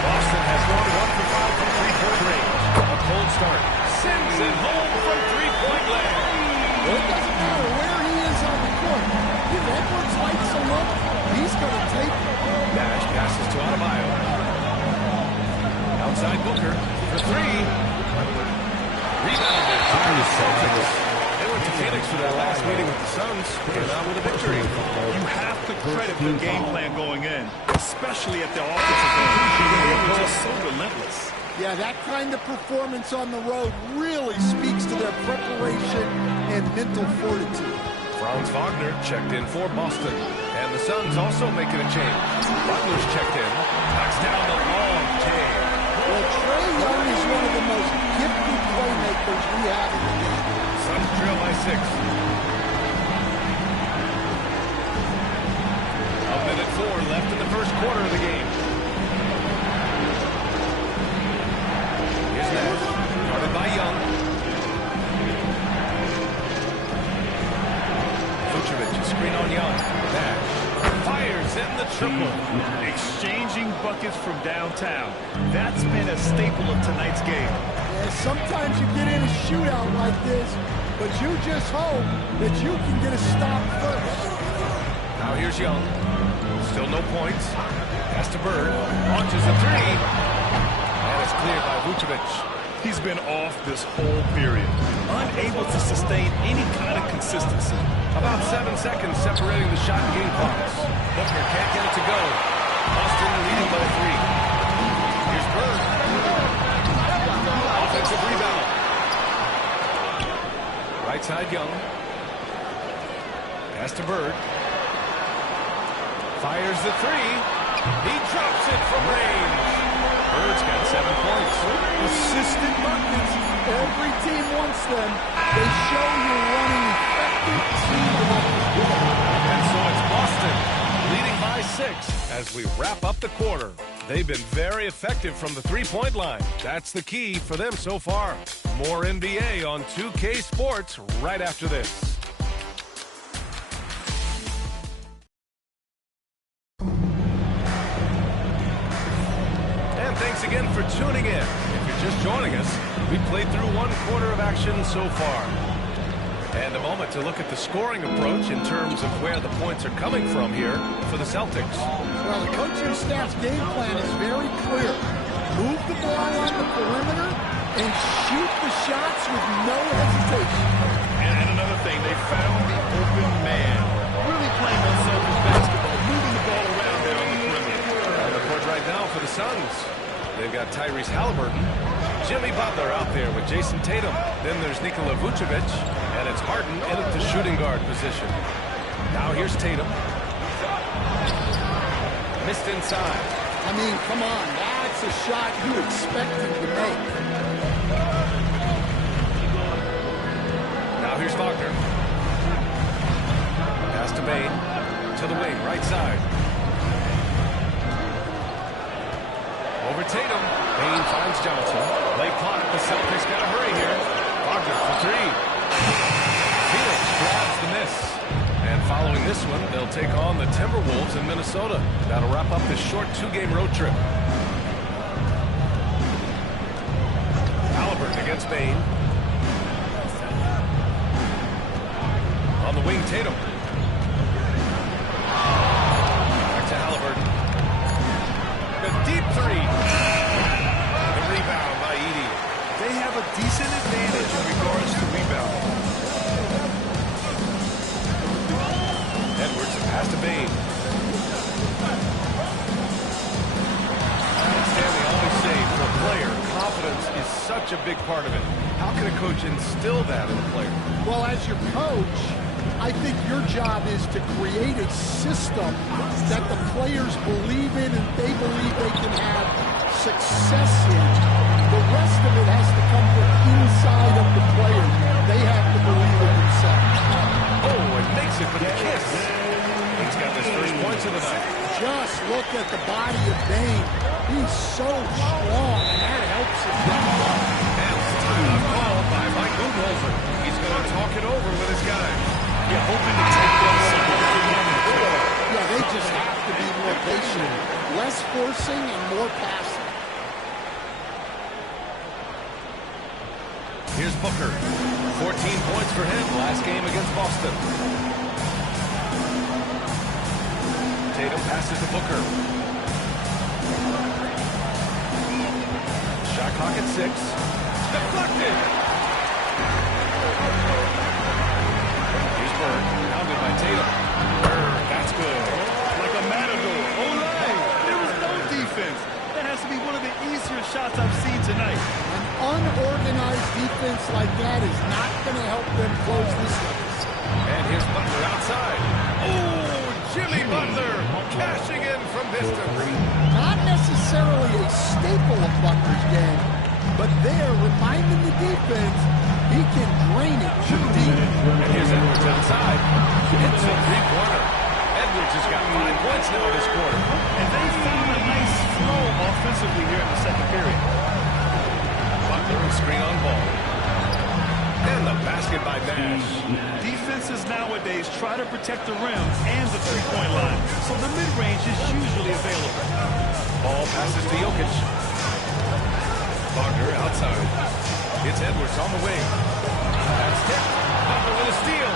Boston has gone 1 for 5 from three-point range. A cold start. Sends it home from three-point land. Well, it doesn't matter where he is on the court. If Edwards likes him up, he's going to take it. Nash passes to Adebayo. for three. Rebounded by the Celtics. They went to Phoenix for that last meeting with the Suns. They're now with a victory. You have to credit the game plan going in, especially at the offensive end. They were just so relentless. Yeah, that kind of performance on the road really speaks to their preparation and mental fortitude. Franz Wagner checked in for Boston. And the Suns also making a change. Butler's checked in. Knocks down the long jam. Well, Trae Young is one of the most gifted playmakers we have in the game. Suns trail by 6. A minute 4 left in the first quarter of the game. Here's Nash. Guarded by Young. Vucevic, screen on Young. Nash fires in the triple. Exchanging buckets from downtown. That's been a staple of tonight's game. Yeah, sometimes you get in a shootout like this, but you just hope that you can get a stop first. Now here's Young. Still no points. Pass to Bird. Launches a three. And it's cleared by Vucevic. He's been off this whole period. Unable to sustain any kind of consistency. About 7 seconds separating the shot and game clocks. Booker can't get it to go. Boston leading by 3. Here's Bird. Offensive rebound. Right side Young. Pass to Bird. Fires the three. He drops it from range. Bird's got 7 points. Assisted buckets. Every team wants them. They show you're running effective team buckets. And so it's Boston leading by 6 as we wrap up the quarter. They've been very effective from the three-point line. That's the key for them so far. More NBA on 2K Sports right after this. Thanks again for tuning in. If you're just joining us, we played through 1 quarter of action so far. And a moment to look at the scoring approach in terms of where the points are coming from here for the Celtics. Well, the coaching staff's game plan is very clear. Move the ball on the perimeter and shoot the shots with no hesitation. And another thing, they found the open man. Really playing unselfish basketball, moving the ball around there on the perimeter. On the court right now for the Suns. They've got Tyrese Halliburton, Jimmy Butler out there with Jason Tatum. Then there's Nikola Vucevic, and it's Harden in at the shooting guard position. Now here's Tatum. Missed inside. I mean, come on, that's a shot you expected to make. Now here's Wagner. Pass to Bain, to the wing, right side. Over Tatum. Bain finds Johnson. Late clock. The Celtics got to hurry here. Wagner for 3. Phoenix grabs the miss. And following this one, they'll take on the Timberwolves in Minnesota. That'll wrap up this short 2-game road trip. Halliburton against Bain. On the wing, Tatum. Back to Halliburton. A deep 3. The rebound by Edey. They have a decent advantage in regards to rebounding. Edwards pass to Bain. Stanley always say for a player, confidence is such a big part of it. How can a coach instill that in a player? Well, as your coach, I think your job is to create a system that the players believe in and they believe they can have success in. The rest of it has to come from inside of the player. They have to believe in themselves. Oh, and makes it with a kiss. He's got his first points of the night. Just look at the body of Bain. He's so strong, and that helps him. And timeout called by Mike Budenholzer. He's going to talk it over with his guys. Yeah, hoping to take them somewhere. Yeah, they just have to be more patient. Less forcing and more passing. Here's Booker. 14 points for him last game against Boston. Tatum passes to Booker. Shot pocket 6. Deflected. Here's Bird, pounded by Tatum. Bird, that's good. Like a matador. Olay! There was no defense. That has to be one of the easier shots I've seen tonight. An unorganized defense like that is not going to help them close this deficit. And here's Butler outside. Oh, Jimmy Butler cashing in from distance. Not necessarily a staple of Butler's game, but there, reminding the defense, he can drain it too deep. And here's Edwards outside. Hits a three-pointer. Edwards has got 5 points now this quarter. And they found a nice flow offensively here in the second period. Butler and screen on ball. And the basket by Nash. Defenses nowadays try to protect the rim and the three-point line, so the mid-range is usually available. Ball passes to Jokic. Wagner outside. It's Edwards on the wing. That's tipped. Butler with a steal.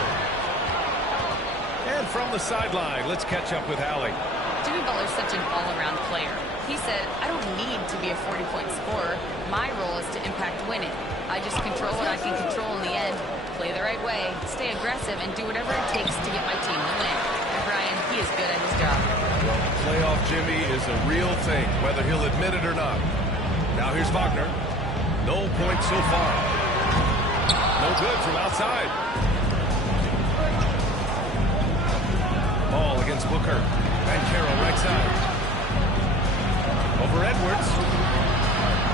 And from the sideline, let's catch up with Allie. Jimmy Butler's such an all-around player. He said, I don't need to be a 40-point scorer. My role is to impact winning. I just control what I can control in the end, play the right way, stay aggressive, and do whatever it takes to get my team to win. And Brian, he is good at his job. Well, playoff Jimmy is a real thing, whether he'll admit it or not. Now here's Wagner. No points so far. No good from outside. Ball against Booker. And Carroll right side. Over Edwards.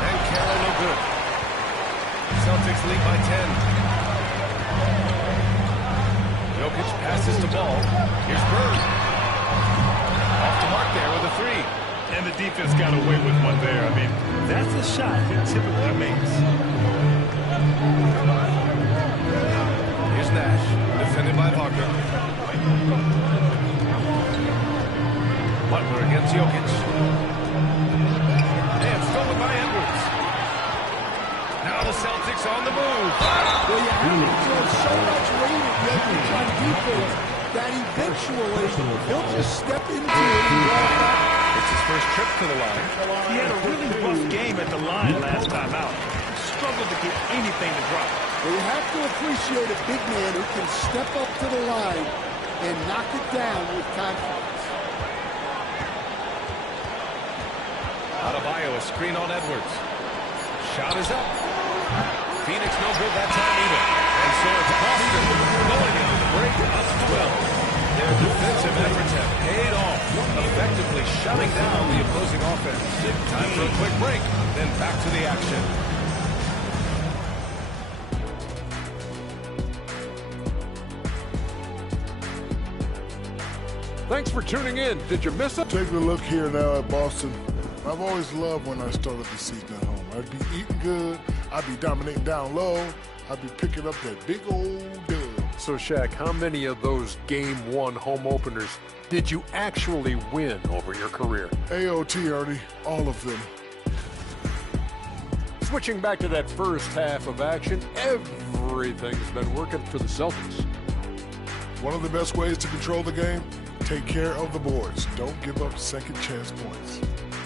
And Carroll no good. Celtics lead by 10. Jokic passes to Ball. Here's Bird. Off the mark there with a 3. And the defense got away with one there. I mean, that's a shot he typically makes. Here's Nash, defended by Wagner. Butler against Jokic. And stolen by Edwards. Now the Celtics on the move. Well, you have to throw so much weight at Jokic on defense that eventually he'll just step into it and draw it out. It's his first trip to the line. He had a really rough game at the line last time out. Struggled to get anything to drop. Well, you have to appreciate a big man who can step up to the line and knock it down with confidence. Adebayo, a screen on Edwards. Shot is up. Phoenix no good that time either. And so it's Boston going into the break up 12. Their defensive efforts have paid off, effectively shutting down the opposing offense. Time for a quick break, then back to the action. Thanks for tuning in. Did you miss it? Taking a look here now at Boston. I've always loved when I started the season at home. I'd be eating good. I'd be dominating down low. I'd be picking up that big old dub. So, Shaq, how many of those Game 1 home openers did you actually win over your career? AOT, Ernie. All of them. Switching back to that first half of action, everything's been working for the Celtics. One of the best ways to control the game, take care of the boards. Don't give up second chance points.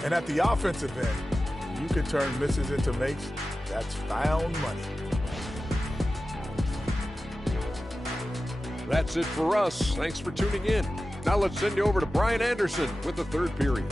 And at the offensive end, you can turn misses into makes. That's found money. That's it for us. Thanks for tuning in. Now let's send you over to Brian Anderson with the third period.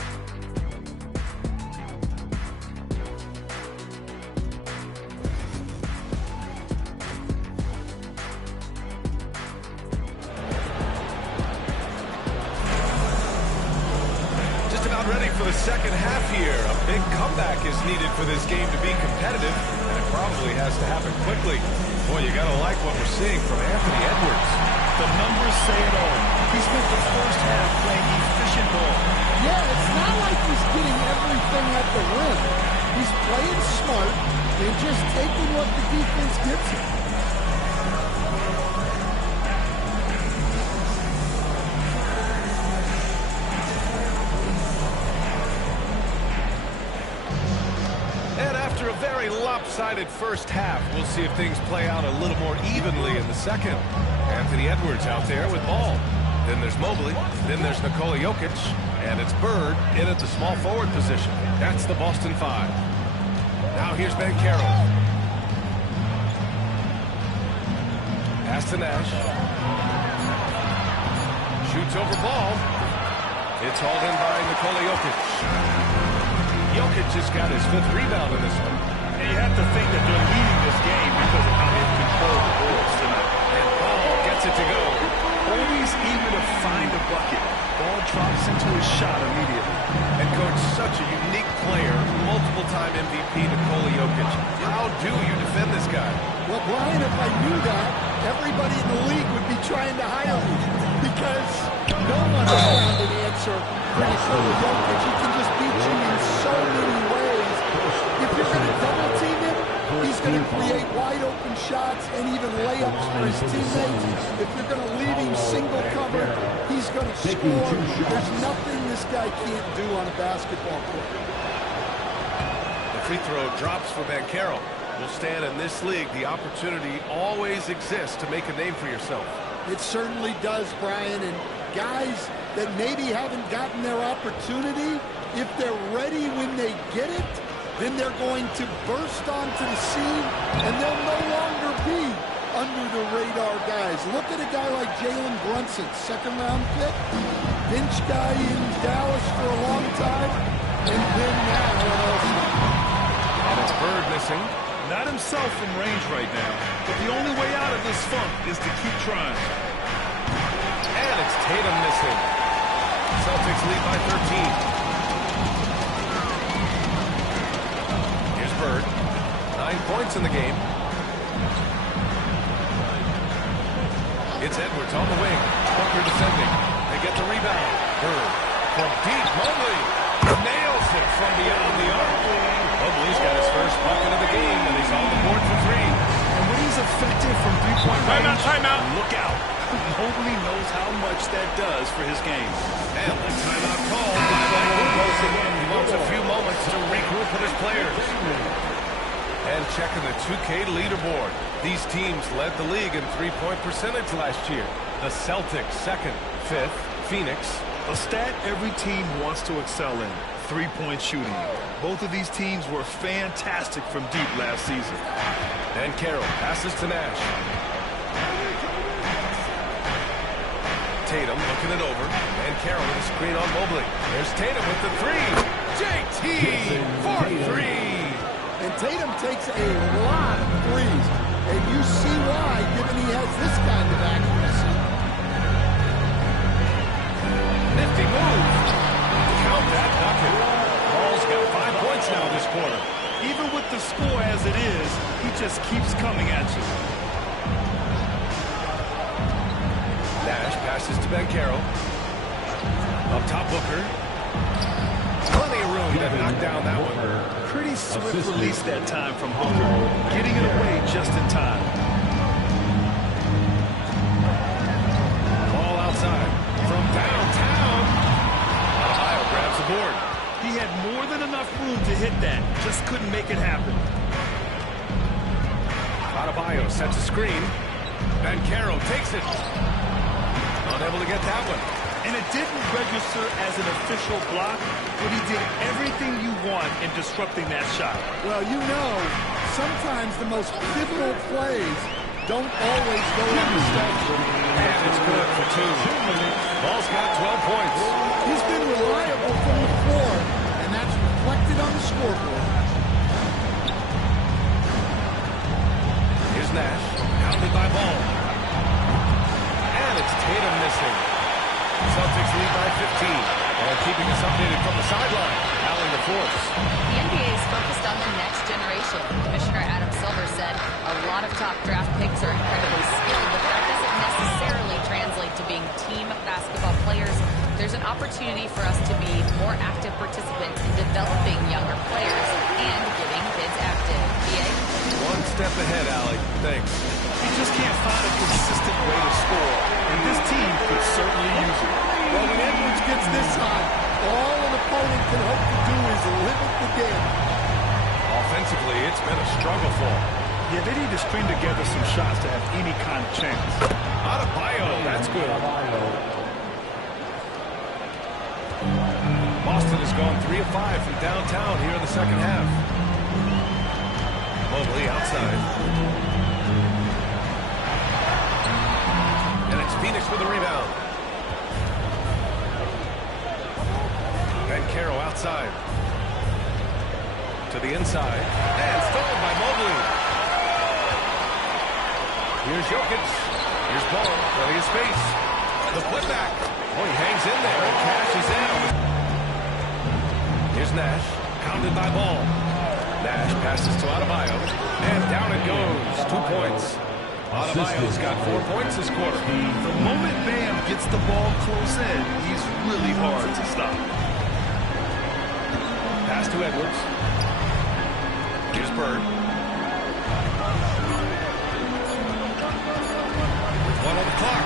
Just about ready for the second half here. A big comeback is needed for this game to be competitive, and it probably has to happen quickly. Boy, you gotta like what we're seeing from Anthony Edwards. The numbers say it all. He spent the first half playing efficient ball. Yeah, it's not like he's getting everything at the rim. He's playing smart and just taking what the defense gives him. And after a very lopsided first half, we'll see if things play out a little more evenly in the second. Anthony Edwards out there with ball. Then there's Mobley. Then there's Nikola Jokic. And it's Bird in at the small forward position. That's the Boston 5. Now here's Ben Carroll. Pass to Nash. Shoots over ball. It's hauled in by Nikola Jokic. Jokic just got his 5th rebound in this one. And you have to think that they're leading this game because of how they've controlled the boards tonight. And Ball gets it to go. Always eager to find a bucket. Ball drops into his shot immediately. And coach, such a unique player, multiple-time MVP Nikola Jokic. How do you defend this guy? Well, Brian, if I knew that, everybody in the league would be trying to hire me because no one has found an answer for Nikola Jokic. He can just beat you in so many ways. If you're going to double team him, he's going to create wide open shots and even layups for his teammates. If you're going to leave him single cover, he's going to score. There's nothing this guy can't do on a basketball court. The free throw drops for Ben Carroll. Will stand in this league, the opportunity always exists to make a name for yourself. It certainly does, Brian. And guys that maybe haven't gotten their opportunity, if they're ready when they get it, then they're going to burst onto the scene, and they'll no longer be under the radar guys. Look at a guy like Jalen Brunson, 2nd-round pick, bench guy in Dallas for a long time, and then now an all-star. And it's Bird missing. Not himself from range right now, but the only way out of this funk is to keep trying. And it's Tatum missing. Celtics lead by 13. Here's Bird. 9 points in the game. It's Edwards on the wing. Booker defending. They get the rebound. Bird from deep. Mobley nails it from beyond the arc. Mobley's got his first bucket of the game, and he's on the board for 3. And when he's effective from three-point range, timeout. Look out. Mobley knows how much that does for his game. And the timeout call by Once again, he wants a few moments to regroup with his players. And checking the 2K leaderboard. These teams led the league in three-point percentage last year. The Celtics 2nd, 5th, Phoenix. A stat every team wants to excel in, three-point shooting. Both of these teams were fantastic from deep last season. And Carroll passes to Nash. Tatum looking it over. And Carroll with a screen on Mobley. There's Tatum with the 3. JT for 3. And Tatum takes a lot of threes. And you see why, given he has this kind of accuracy. Nifty move. Count that bucket. Ball's got 5 points now this quarter. Even with the score as it is, he just keeps coming at you. Nash passes to Ben Carroll. Up top, Booker. Plenty of room to knock down that one. Pretty swift release that time from Booker. Getting it away just in time. Ball outside. From downtown. Ohio grabs the board. He had more than enough room to hit that. Just couldn't make it happen. Adebayo sets a screen. Ben Carroll takes it. Unable to get that one. And it didn't register as an official block, but he did everything you want in disrupting that shot. Well, you know, sometimes the most pivotal plays don't always go in the statue. And it's good for 2. Ball's got 12 points. He's been reliable from the floor, and that's reflected on the scoreboard. Here's Nash, pounded by Ball. And it's Tatum missing. Celtics lead by 15. And keeping us updated from the sideline, Allen LaForce. The NBA is focused on the next generation. Commissioner Adam Silver said a lot of top draft picks are incredibly skilled, but that doesn't necessarily translate to being team basketball players. There's an opportunity for us to be more active participants in developing younger players and getting kids active. BA? One step ahead, Allie. Thanks. He just can't find a consistent way to score, and this team could certainly use it. Well, when Edwards gets this hot, all an opponent can hope to do is limit the game. Offensively, it's been a struggle for him. Yeah, they need to string together some shots to have any kind of chance. Adebayo, that's good. Boston has gone 3 of 5 from downtown here in the second half. Mobley outside. And it's Phoenix with the rebound. And Carroll outside. To the inside. And stolen by Mobley. Here's Jokic. Here's Ball. Plenty of space. The putback. Oh, he hangs in there and cashes in. Here's Nash. Pounded by Ball. Nash passes to Adebayo. And down it goes. 2 points. Adebayo's got 4 points this quarter. The moment Bam gets the ball close in, he's really hard to stop. Pass to Edwards. Here's Bird. With 1 on the clock.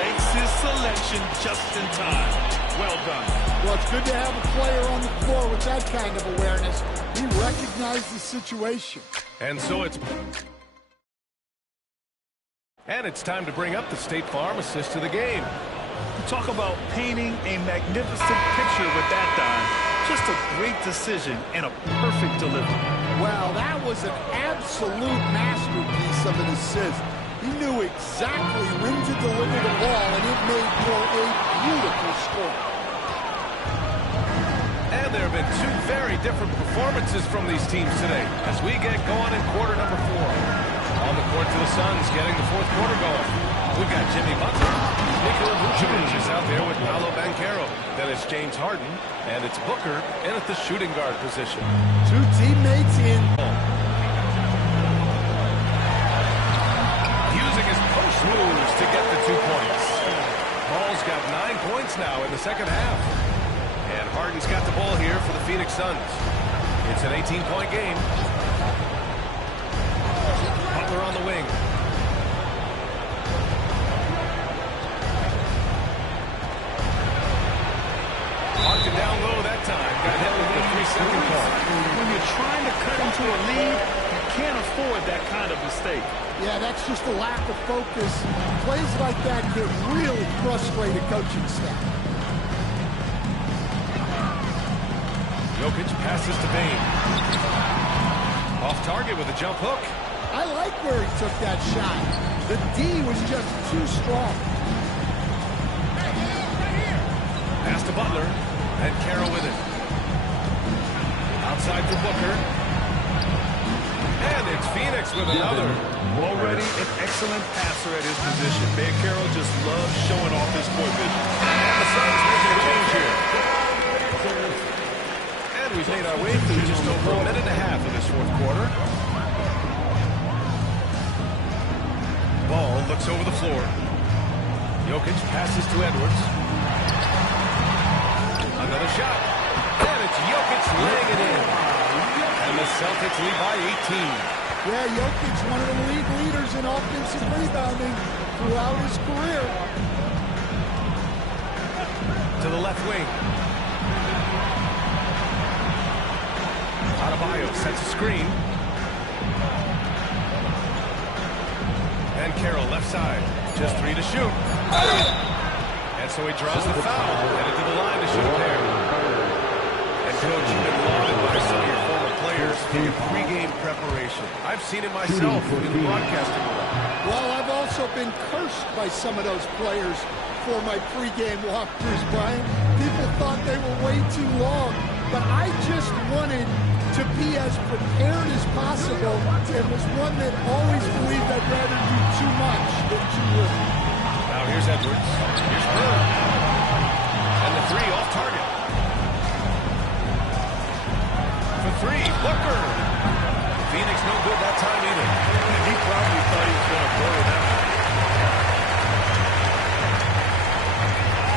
Makes his selection just in time. Well done. Well, it's good to have a player on the floor with that kind of awareness. He recognized the situation. And so it's time to bring up the State Farm assist to the game. Talk about painting a magnificent picture with that dime. Just a great decision and a perfect delivery. Well, that was an absolute masterpiece of an assist. He knew exactly when to deliver the ball, and it made for a beautiful score. And there have been 2 very different performances from these teams today as we get going in quarter number 4. On the court for the Suns, getting the 4th quarter going. We've got Jimmy Butler. Nikola Vucevic is out there with Paolo Banchero. Then it's James Harden, and it's Booker in at the shooting guard position. 2 teammates in. Using his post moves to get the 2 points. Ball's got 9 points now in the second half. And Harden's got the ball here for the Phoenix Suns. It's an 18-point game. Butler on the wing. Locked it down low that time. Got hit with the 3-second call. When you're trying to cut into a lead, you can't afford that kind of mistake. Yeah, that's just a lack of focus. Plays like that can really frustrate a coaching staff. Jokic passes to Bane. Off target with a jump hook. I like where he took that shot. The D was just too strong. Pass to Butler. And Carroll with it. Outside for Booker. And it's Phoenix with another. Already an excellent passer at his position. Banchero just loves showing off his court vision. And the Suns making a change here. And we've made our way through just over a minute and a half of this 4th quarter. Ball looks over the floor. Jokic passes to Edwards. Another shot. And it's Jokic laying it in. And the Celtics lead by 18. Yeah, Jokic, one of the league leaders in offensive rebounding throughout his career. To the left wing. Adebayo sets a screen. And Carroll left side. Just 3 to shoot. And so he draws the foul. Headed to the line to shoot a pair. And Coach, you've been lauded by some of your former players for your pregame preparation. I've seen it myself in the broadcasting world. Well, I've also been cursed by some of those players for my pregame walkthroughs, Brian. People thought they were way too long, but I just wanted to be as prepared as possible and was one that always believed I'd rather do too much than too little. Now here's Edwards. Here's Bird. And the 3 off target. For 3, Booker. Phoenix no good that time either. And he probably thought he was going to blow it out.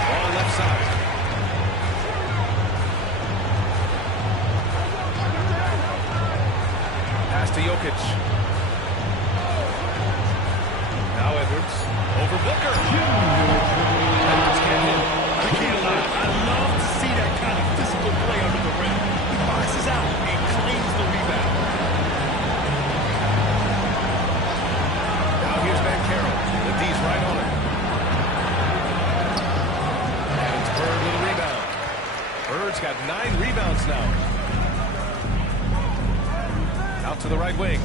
Ball left side. Pass to Jokic. Now Edwards. Over Booker. Edwards can't hit. I can't lie. I love to see that kind of physical play under the rim. He boxes out and claims the rebound. Now here's Banchero. The D's right on it. And it's Bird with a rebound. Bird's got 9 rebounds now. Out to the right wing.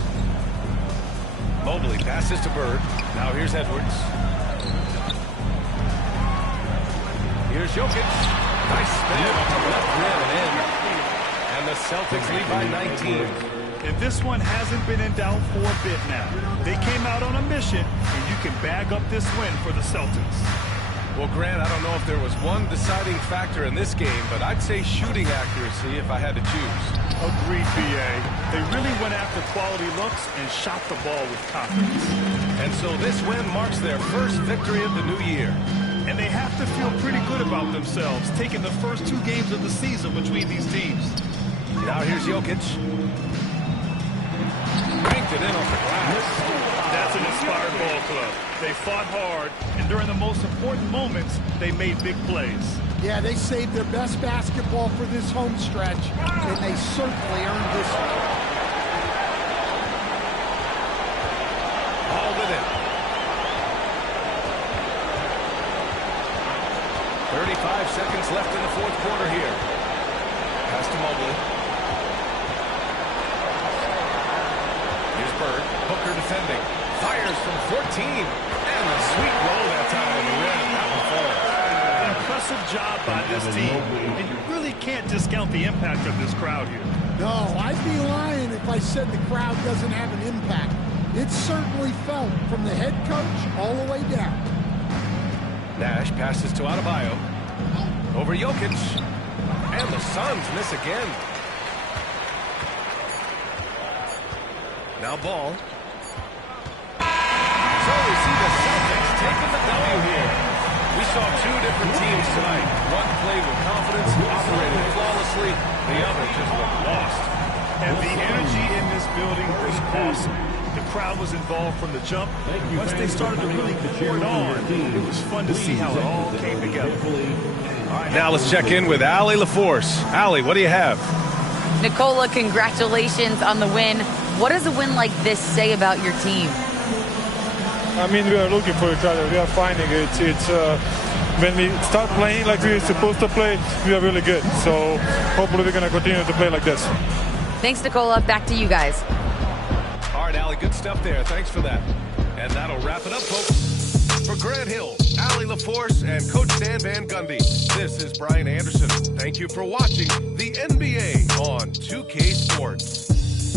Mobley passes to Bird. Now here's Edwards. Here's Jokic. Nice spin off the left rim and in. And the Celtics lead by 19. And this one hasn't been in doubt for a bit now. They came out on a mission, and you can bag up this win for the Celtics. Well, Grant, I don't know if there was one deciding factor in this game, but I'd say shooting accuracy if I had to choose. Agreed, B.A. They really went after quality looks and shot the ball with confidence. And so this win marks their first victory of the new year. And they have to feel pretty good about themselves, taking the first 2 games of the season between these teams. Now here's Jokic. Banked it in off the glass. That's an inspired ball club. They fought hard, and during the most important moments, they made big plays. Yeah, they saved their best basketball for this home stretch, and they certainly earned this one. All with it. 35 seconds left in the fourth quarter here. Pass to Mobley. Here's Bird. Booker defending. Fires from 14. And a sweet roll that time in the rim. That one falls. An impressive job by this team. And you really can't discount the impact of this crowd here. No, I'd be lying if I said the crowd doesn't have an impact. It's certainly felt from the head coach all the way down. Nash passes to Adebayo. Over Jokic. And the Suns miss again. Now Ball. So we see the Celtics taking the W here. We saw 2 different teams tonight. One played with confidence, operated flawlessly. The other just looked lost. And the energy in this building was awesome. The crowd was involved from the jump. Once they started to really pour it on, it was fun to see how it all came together. All right, now let's check in with Allie LaForce. Allie, what do you have? Nicola, congratulations on the win. What does a win like this say about your team? I mean, we are looking for each other. We are finding it. It's when we start playing like we're supposed to play, we are really good. So hopefully we're going to continue to play like this. Thanks, Nicola. Back to you guys. All right, Allie, good stuff there. Thanks for that. And that'll wrap it up, folks. For Grant Hill, Allie LaForce, and Coach Dan Van Gundy, this is Brian Anderson. Thank you for watching the NBA on 2K Sports.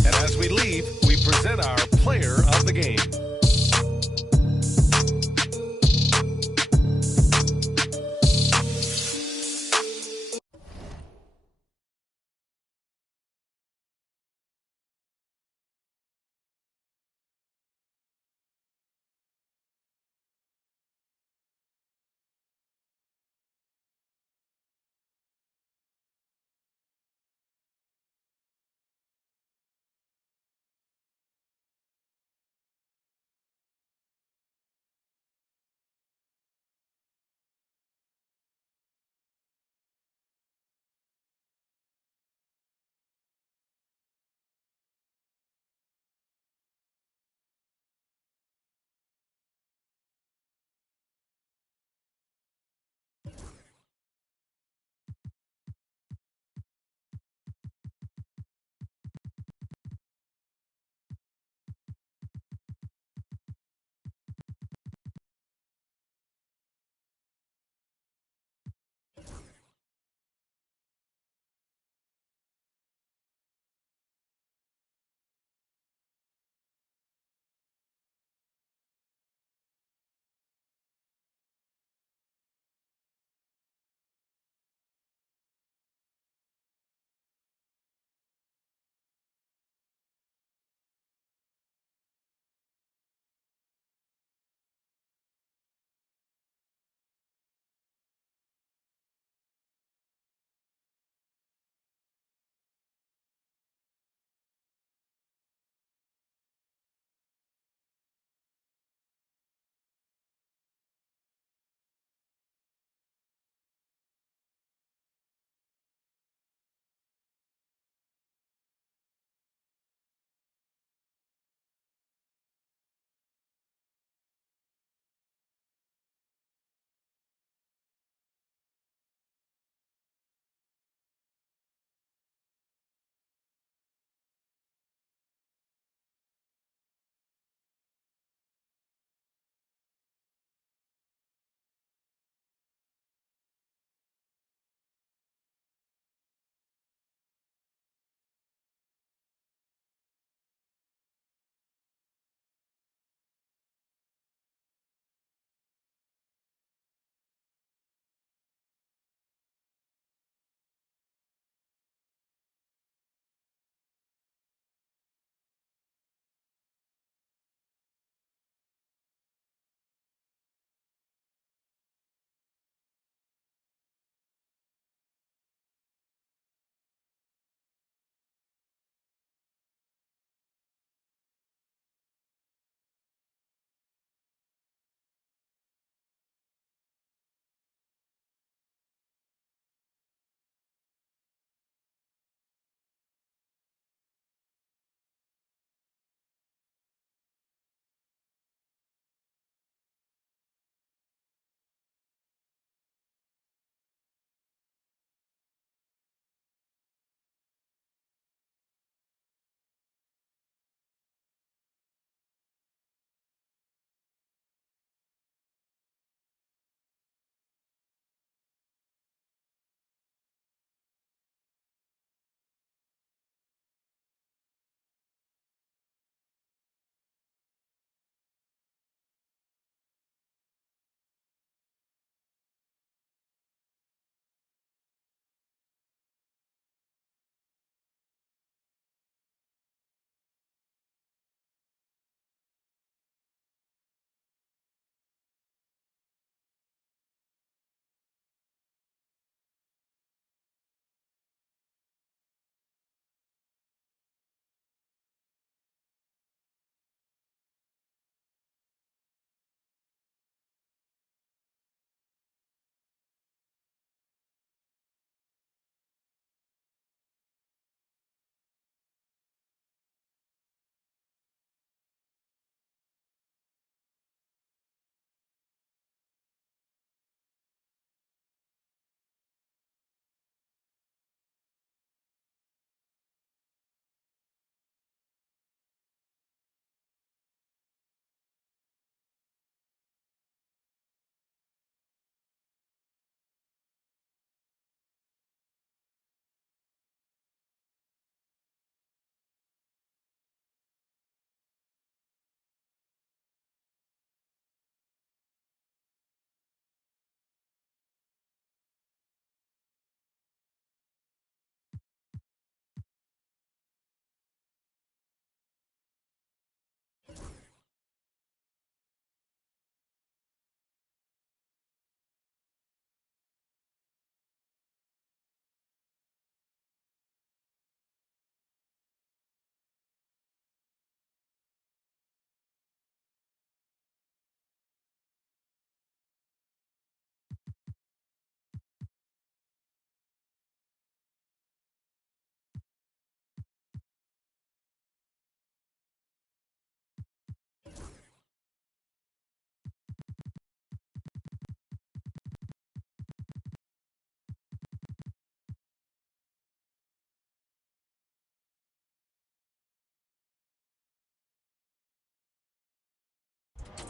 And as we leave, we present our player of the game.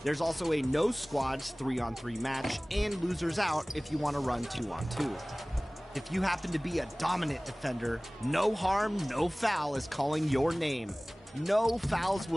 There's also a no squads 3-on-3 match and losers out if you want to run 2-on-2. If you happen to be a dominant defender, no harm, no foul is calling your name. No fouls will